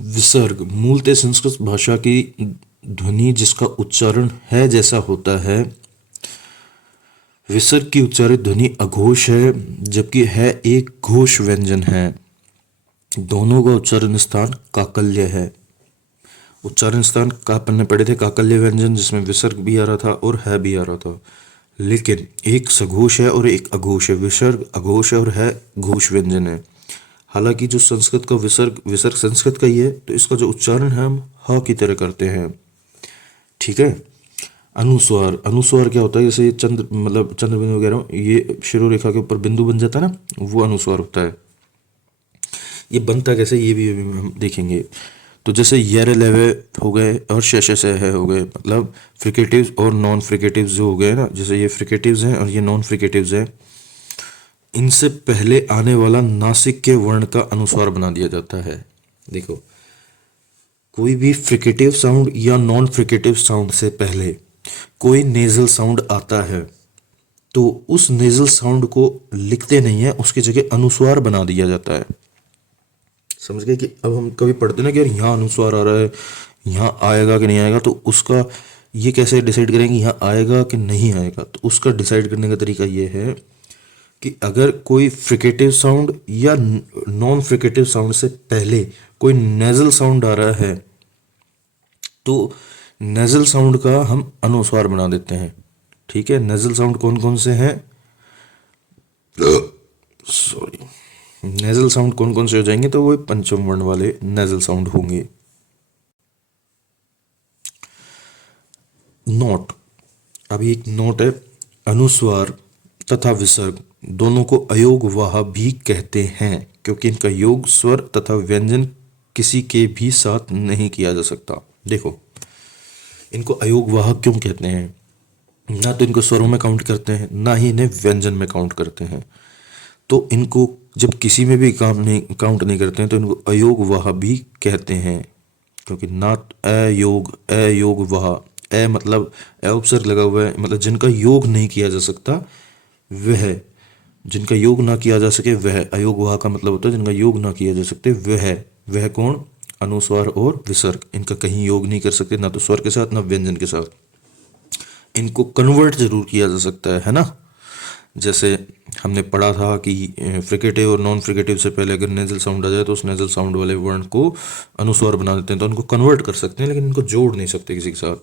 विसर्ग मूलतः संस्कृत भाषा की ध्वनि जिसका उच्चारण है जैसा होता है। विसर्ग की उच्चारित ध्वनि अघोष है, जबकि है एक घोष व्यंजन है। दोनों का उच्चारण स्थान काकल्य है। उच्चारण स्थान का अपन ने पढ़े थे काकल्य व्यंजन, जिसमें विसर्ग भी आ रहा था और है भी आ रहा था। लेकिन एक सघोष है और एक अघोष है। विसर्ग अघोष है और है घोष व्यंजन है। हालांकि जो संस्कृत का विसर्ग संस्कृत का ही है, तो इसका जो उच्चारण है हम ह की तरह करते हैं। ठीक है। अनुस्वार, अनुस्वार क्या होता है? जैसे चंद्र मतलब चंद्र बिंदु वगैरह, ये शिरो रेखा के ऊपर बिंदु बन जाता है ना, वो अनुस्वार होता है। ये बनता कैसे, ये भी हम देखेंगे। तो जैसे यर लेवे हो गए और शश है हो गए, मतलब फ्रिकेटिव्स और नॉन फ्रिकेटिव्स जो हो गए ना, जैसे ये फ्रिकेटिव्स हैं और ये नॉन फ्रिकेटिव्स हैं, इनसे पहले आने वाला नासिक के वर्ण का अनुस्वार बना दिया जाता है। देखो, कोई भी फ्रिकेटिव साउंड या नॉन फ्रिकेटिव साउंड से पहले कोई नेजल साउंड आता है, तो उस नेजल साउंड को लिखते नहीं है, उसकी जगह अनुस्वार बना दिया जाता है। समझ गए? कि अब हम कभी पढ़ते ना कि यार यहाँ अनुस्वार आ रहा है, यहाँ आएगा कि नहीं आएगा, तो उसका ये कैसे डिसाइड करेंगे यहाँ आएगा कि नहीं आएगा? तो उसका डिसाइड करने का तरीका ये है कि अगर कोई फ्रिकेटिव साउंड या नॉन फ्रिकेटिव साउंड से पहले कोई नेजल साउंड आ रहा है, तो नेजल साउंड का हम अनुस्वार बना देते हैं। ठीक है। नेजल साउंड कौन कौन से हैं? सॉरी, नेजल साउंड कौन कौन से हो जाएंगे? तो वो पंचम वर्ण वाले नेजल साउंड होंगे। नोट, अभी एक नोट है। अनुस्वार तथा विसर्ग दोनों को अयोगवाह भी कहते हैं, क्योंकि इनका योग स्वर तथा व्यंजन किसी के भी साथ नहीं किया जा सकता। देखो, इनको अयोगवाह क्यों कहते हैं? ना तो इनको स्वरों में काउंट करते हैं, ना ही इन्हें व्यंजन में काउंट करते हैं। तो इनको जब किसी में भी काउंट नहीं करते हैं, तो इनको अयोगवाह भी कहते हैं, क्योंकि ना अयोग वाह, ए मतलब ए उपसर्ग लगा हुआ है, मतलब जिनका योग नहीं किया जा सकता वह, जिनका योग ना किया जा सके वह। अयोग वाह का मतलब होता है जिनका योग ना किया जा सकते वह कौन? अनुस्वार और विसर्ग। इनका कहीं योग नहीं कर सकते, ना तो स्वर के साथ ना व्यंजन के साथ। इनको कन्वर्ट जरूर किया जा सकता है ना। जैसे हमने पढ़ा था कि फ्रिकेटिव और नॉन फ्रिकेटिव से पहले अगर नेजल साउंड आ जाए, तो उस नेजल साउंड वाले वर्ण को अनुस्वार बना देते हैं, तो उनको कन्वर्ट कर सकते हैं, लेकिन इनको जोड़ नहीं सकते किसी के साथ।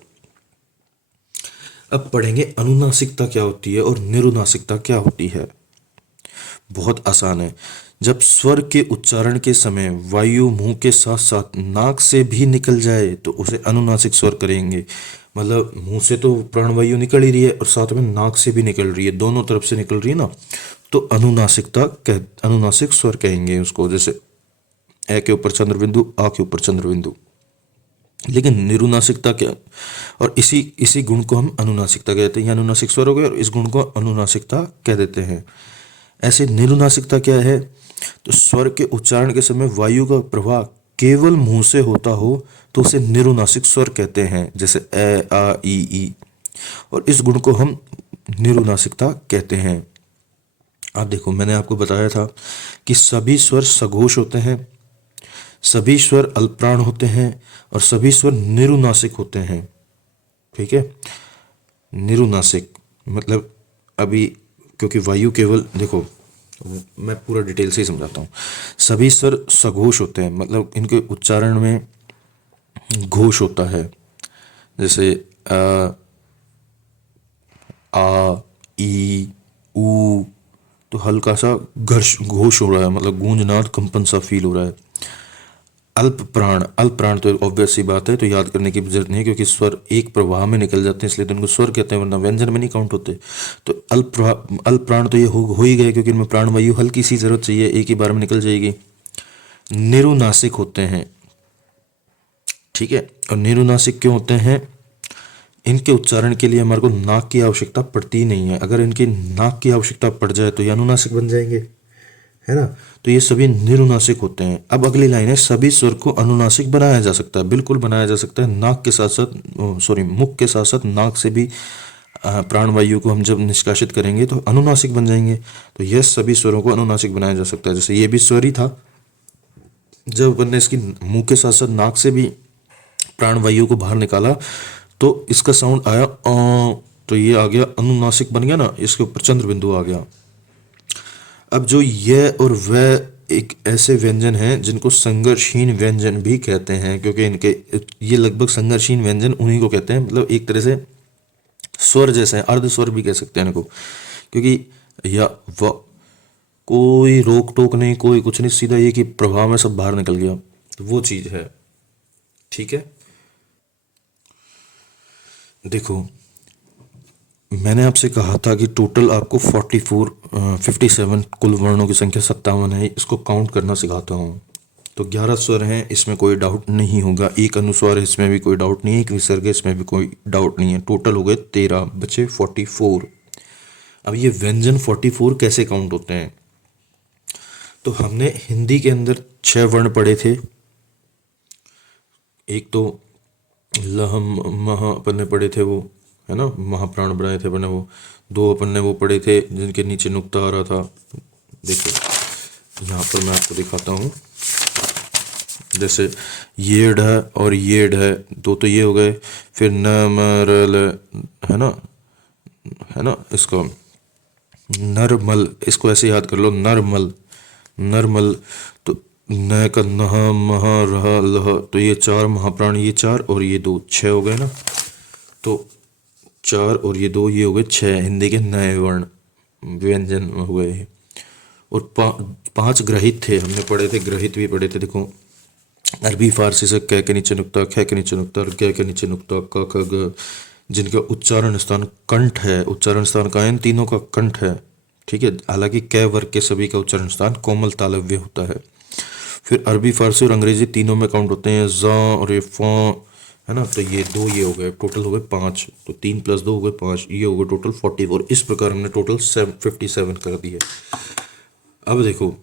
अब पढ़ेंगे अनुनासिकता क्या होती है और निरुनासिकता क्या होती है। बहुत आसान है। जब स्वर के उच्चारण के समय वायु मुंह के साथ साथ नाक से भी निकल जाए, तो उसे अनुनासिक स्वर करेंगे। मतलब मुंह से तो प्राणवायु निकल ही रही है और साथ में नाक से भी निकल रही है, दोनों तरफ से निकल रही है ना, तो अनुनासिक स्वर कहेंगे उसको। जैसे ए के ऊपर चंद्रबिंदु, आ के ऊपर चंद्रबिंदु। लेकिन निरुनासिकता क्या? और इसी गुण को हम अनुनासिकता कहते हैं। ये अनुनासिक स्वर हो गए और इस गुण को अनुनासिकता कह देते हैं। ऐसे निरुनासिकता क्या है? तो स्वर के उच्चारण के समय वायु का प्रवाह केवल मुंह से होता हो, तो उसे निरुनासिक स्वर कहते हैं, जैसे ए आ ई। और इस गुण को हम निरुनासिकता कहते हैं। आप देखो, मैंने आपको बताया था कि सभी स्वर सघोष होते हैं, सभी स्वर अल्पप्राण होते हैं और सभी स्वर निरुनासिक होते हैं। ठीक है। निरुनासिक मतलब, अभी क्योंकि वायु केवल, देखो मैं पूरा डिटेल से ही समझाता हूँ। सभी स्वर सघोष होते हैं, मतलब इनके उच्चारण में घोष होता है। जैसे आ ई ऊ, तो हल्का सा घोष हो रहा है, मतलब गूंजनाद कंपन सा फील हो रहा है। अल्प प्राण तो ऑब्वियस सी बात है, तो याद करने की जरूरत नहीं है, क्योंकि स्वर एक प्रवाह में निकल जाते हैं, इसलिए तो इनको स्वर कहते हैं, वरना व्यंजन में नहीं काउंट होते। तो अल्प प्राण तो ये हो ही गए, क्योंकि इनमें प्राणवायु हल्की सी जरूरत चाहिए, एक ही बार में निकल जाएगी। निरुनासिक होते हैं ठीक है। और निरुनासिक क्यों होते हैं? इनके उच्चारण के लिए हमारे को नाक की आवश्यकता पड़ती नहीं है। अगर इनकी नाक की आवश्यकता पड़ जाए तो ये अनुनासिक बन जाएंगे, है ना। तो ये सभी निरुनासिक होते हैं। अब अगली लाइन है, सभी स्वर को अनुनासिक बनाया जा सकता है। बिल्कुल बनाया जा सकता है। नाक के साथ साथ सॉरी मुख के साथ साथ नाक से भी प्राणवायु को हम जब निष्कासित करेंगे तो अनुनासिक बन जाएंगे। तो यह सभी स्वरों को अनुनासिक बनाया जा सकता है। जैसे ये भी स्वर ही था, जब अपन ने इसकी मुंह के साथ साथ नाक से भी प्राणवायु को बाहर निकाला तो इसका साउंड आया तो ये आ गया अनुनासिक बन गया ना, इसके ऊपर चंद्र बिंदु आ गया। अब जो यह और वह एक ऐसे व्यंजन हैं जिनको संघर्षहीन व्यंजन भी कहते हैं, क्योंकि इनके ये लगभग संघर्षहीन व्यंजन उन्हीं को कहते हैं। मतलब एक तरह से स्वर जैसे हैं, अर्ध स्वर भी कह सकते हैं इनको, क्योंकि या व कोई रोक टोक नहीं, कोई कुछ नहीं, सीधा ये कि प्रभाव में सब बाहर निकल गया, तो वो चीज है। ठीक है। देखो, मैंने आपसे कहा था कि टोटल आपको 57 कुल वर्णों की संख्या 57 है, इसको काउंट करना सिखाता हूँ। तो 11 स्वर हैं, इसमें कोई डाउट नहीं होगा। एक अनुस्वार है, इसमें भी कोई डाउट नहीं है। एक विसर्ग है, इसमें भी कोई डाउट नहीं है। टोटल हो गए 13, बचे 44। अब ये व्यंजन 44 कैसे काउंट होते हैं? तो हमने हिंदी के अंदर 6 वर्ण पढ़े थे। एक तो लहम मह अपन ने पढ़े थे, वो है ना, महाप्राण बनाए थे अपन ने वो। दो अपन ने वो पढ़े थे जिनके नीचे नुक्ता आ रहा था। देखो यहाँ पर मैं आपको दिखाता हूँ। जैसे ये ढ और ये ढ, दो तो ये हो गए। फिर न म र ल, है ना, इसको नरमल, इसको ऐसे याद कर लो, नरमल नरमल। तो न का नह मह रह लह, तो ये 4 महाप्राण, ये 4 और ये 2, 6 हो गए ना। तो 4 और ये 2, ये हो गए 6 हिंदी के नए वर्ण व्यंजन हो गए। और 5 ग्रहित थे, हमने पढ़े थे, ग्रहित भी पढ़े थे। देखो, अरबी फारसी से क के नीचे नुक्ता, ख के नीचे नुक्ता और ग के नीचे नुक्ता, क ख ग, जिनका उच्चारण स्थान कंठ है। उच्चारण स्थान का इन तीनों का कंठ है। ठीक है। हालांकि क वर्ग के सभी का उच्चारण स्थान कोमल तालव्य होता है। फिर अरबी फारसी और अंग्रेजी तीनों में काउंट होते हैं, ज और ये फ, है ना। तो ये 2 ये हो गए, टोटल हो गए 5। तो 3 + 2 हो गए 5, ये हो गए टोटल 44। इस प्रकार हमने टोटल 57 कर दिए। अब देखो,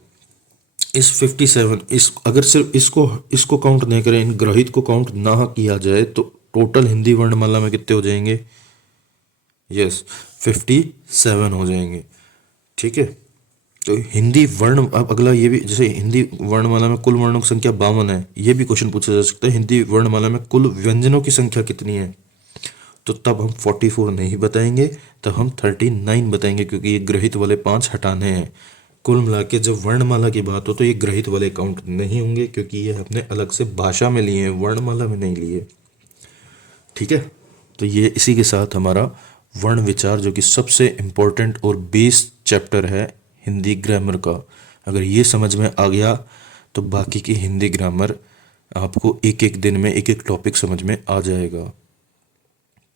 इस 57, इस अगर सिर्फ इसको काउंट नहीं करें, इन ग्रहित को काउंट ना किया जाए, तो टोटल हिंदी वर्णमाला में कितने हो जाएंगे? यस, 57 हो जाएंगे। ठीक है। तो हिंदी वर्ण, अब अगला ये भी, जैसे हिंदी वर्णमाला में कुल वर्णों की संख्या 52 है, ये भी क्वेश्चन पूछा जा सकता है, हिंदी वर्णमाला में कुल व्यंजनों की संख्या कितनी है? तो तब हम 44 नहीं बताएंगे, तब हम 39 बताएंगे, क्योंकि ये ग्रहित वाले 5 हटाने हैं। कुल मिला के जब वर्णमाला की बात हो तो ये ग्रहित वाले काउंट नहीं होंगे, क्योंकि ये हमने अलग से भाषा में लिए हैं, वर्णमाला में नहीं लिए। ठीक है। तो ये इसी के साथ हमारा वर्ण विचार, जो कि सबसे इम्पोर्टेंट और बेस चैप्टर है हिंदी ग्रामर का, अगर ये समझ में आ गया तो बाकी की हिंदी ग्रामर आपको एक एक दिन में एक एक टॉपिक समझ में आ जाएगा।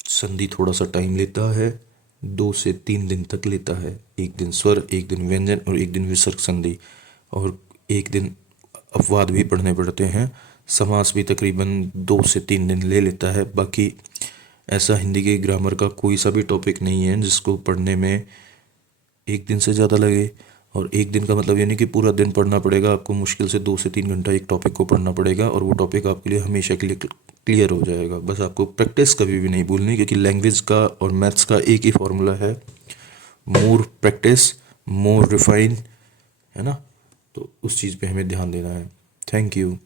संधि थोड़ा सा टाइम लेता है, 2 से 3 दिन तक लेता है। एक दिन स्वर, एक दिन व्यंजन और एक दिन विसर्ग संधि, और एक दिन अपवाद भी पढ़ने पड़ते हैं। समास भी तकरीबन 2 से 3 दिन ले लेता है। बाकी ऐसा हिंदी के ग्रामर का कोई सा भी टॉपिक नहीं है जिसको पढ़ने में एक दिन से ज़्यादा लगे। और एक दिन का मतलब ये नहीं कि पूरा दिन पढ़ना पड़ेगा आपको, मुश्किल से 2 से 3 घंटा एक टॉपिक को पढ़ना पड़ेगा, और वो टॉपिक आपके लिए हमेशा के लिए क्लियर हो जाएगा। बस आपको प्रैक्टिस कभी भी नहीं भूलनी, क्योंकि लैंग्वेज का और मैथ्स का एक ही फॉर्मूला है, मोर प्रैक्टिस मोर रिफाइन, है ना। तो उस चीज़ पे हमें ध्यान देना है। Thank you.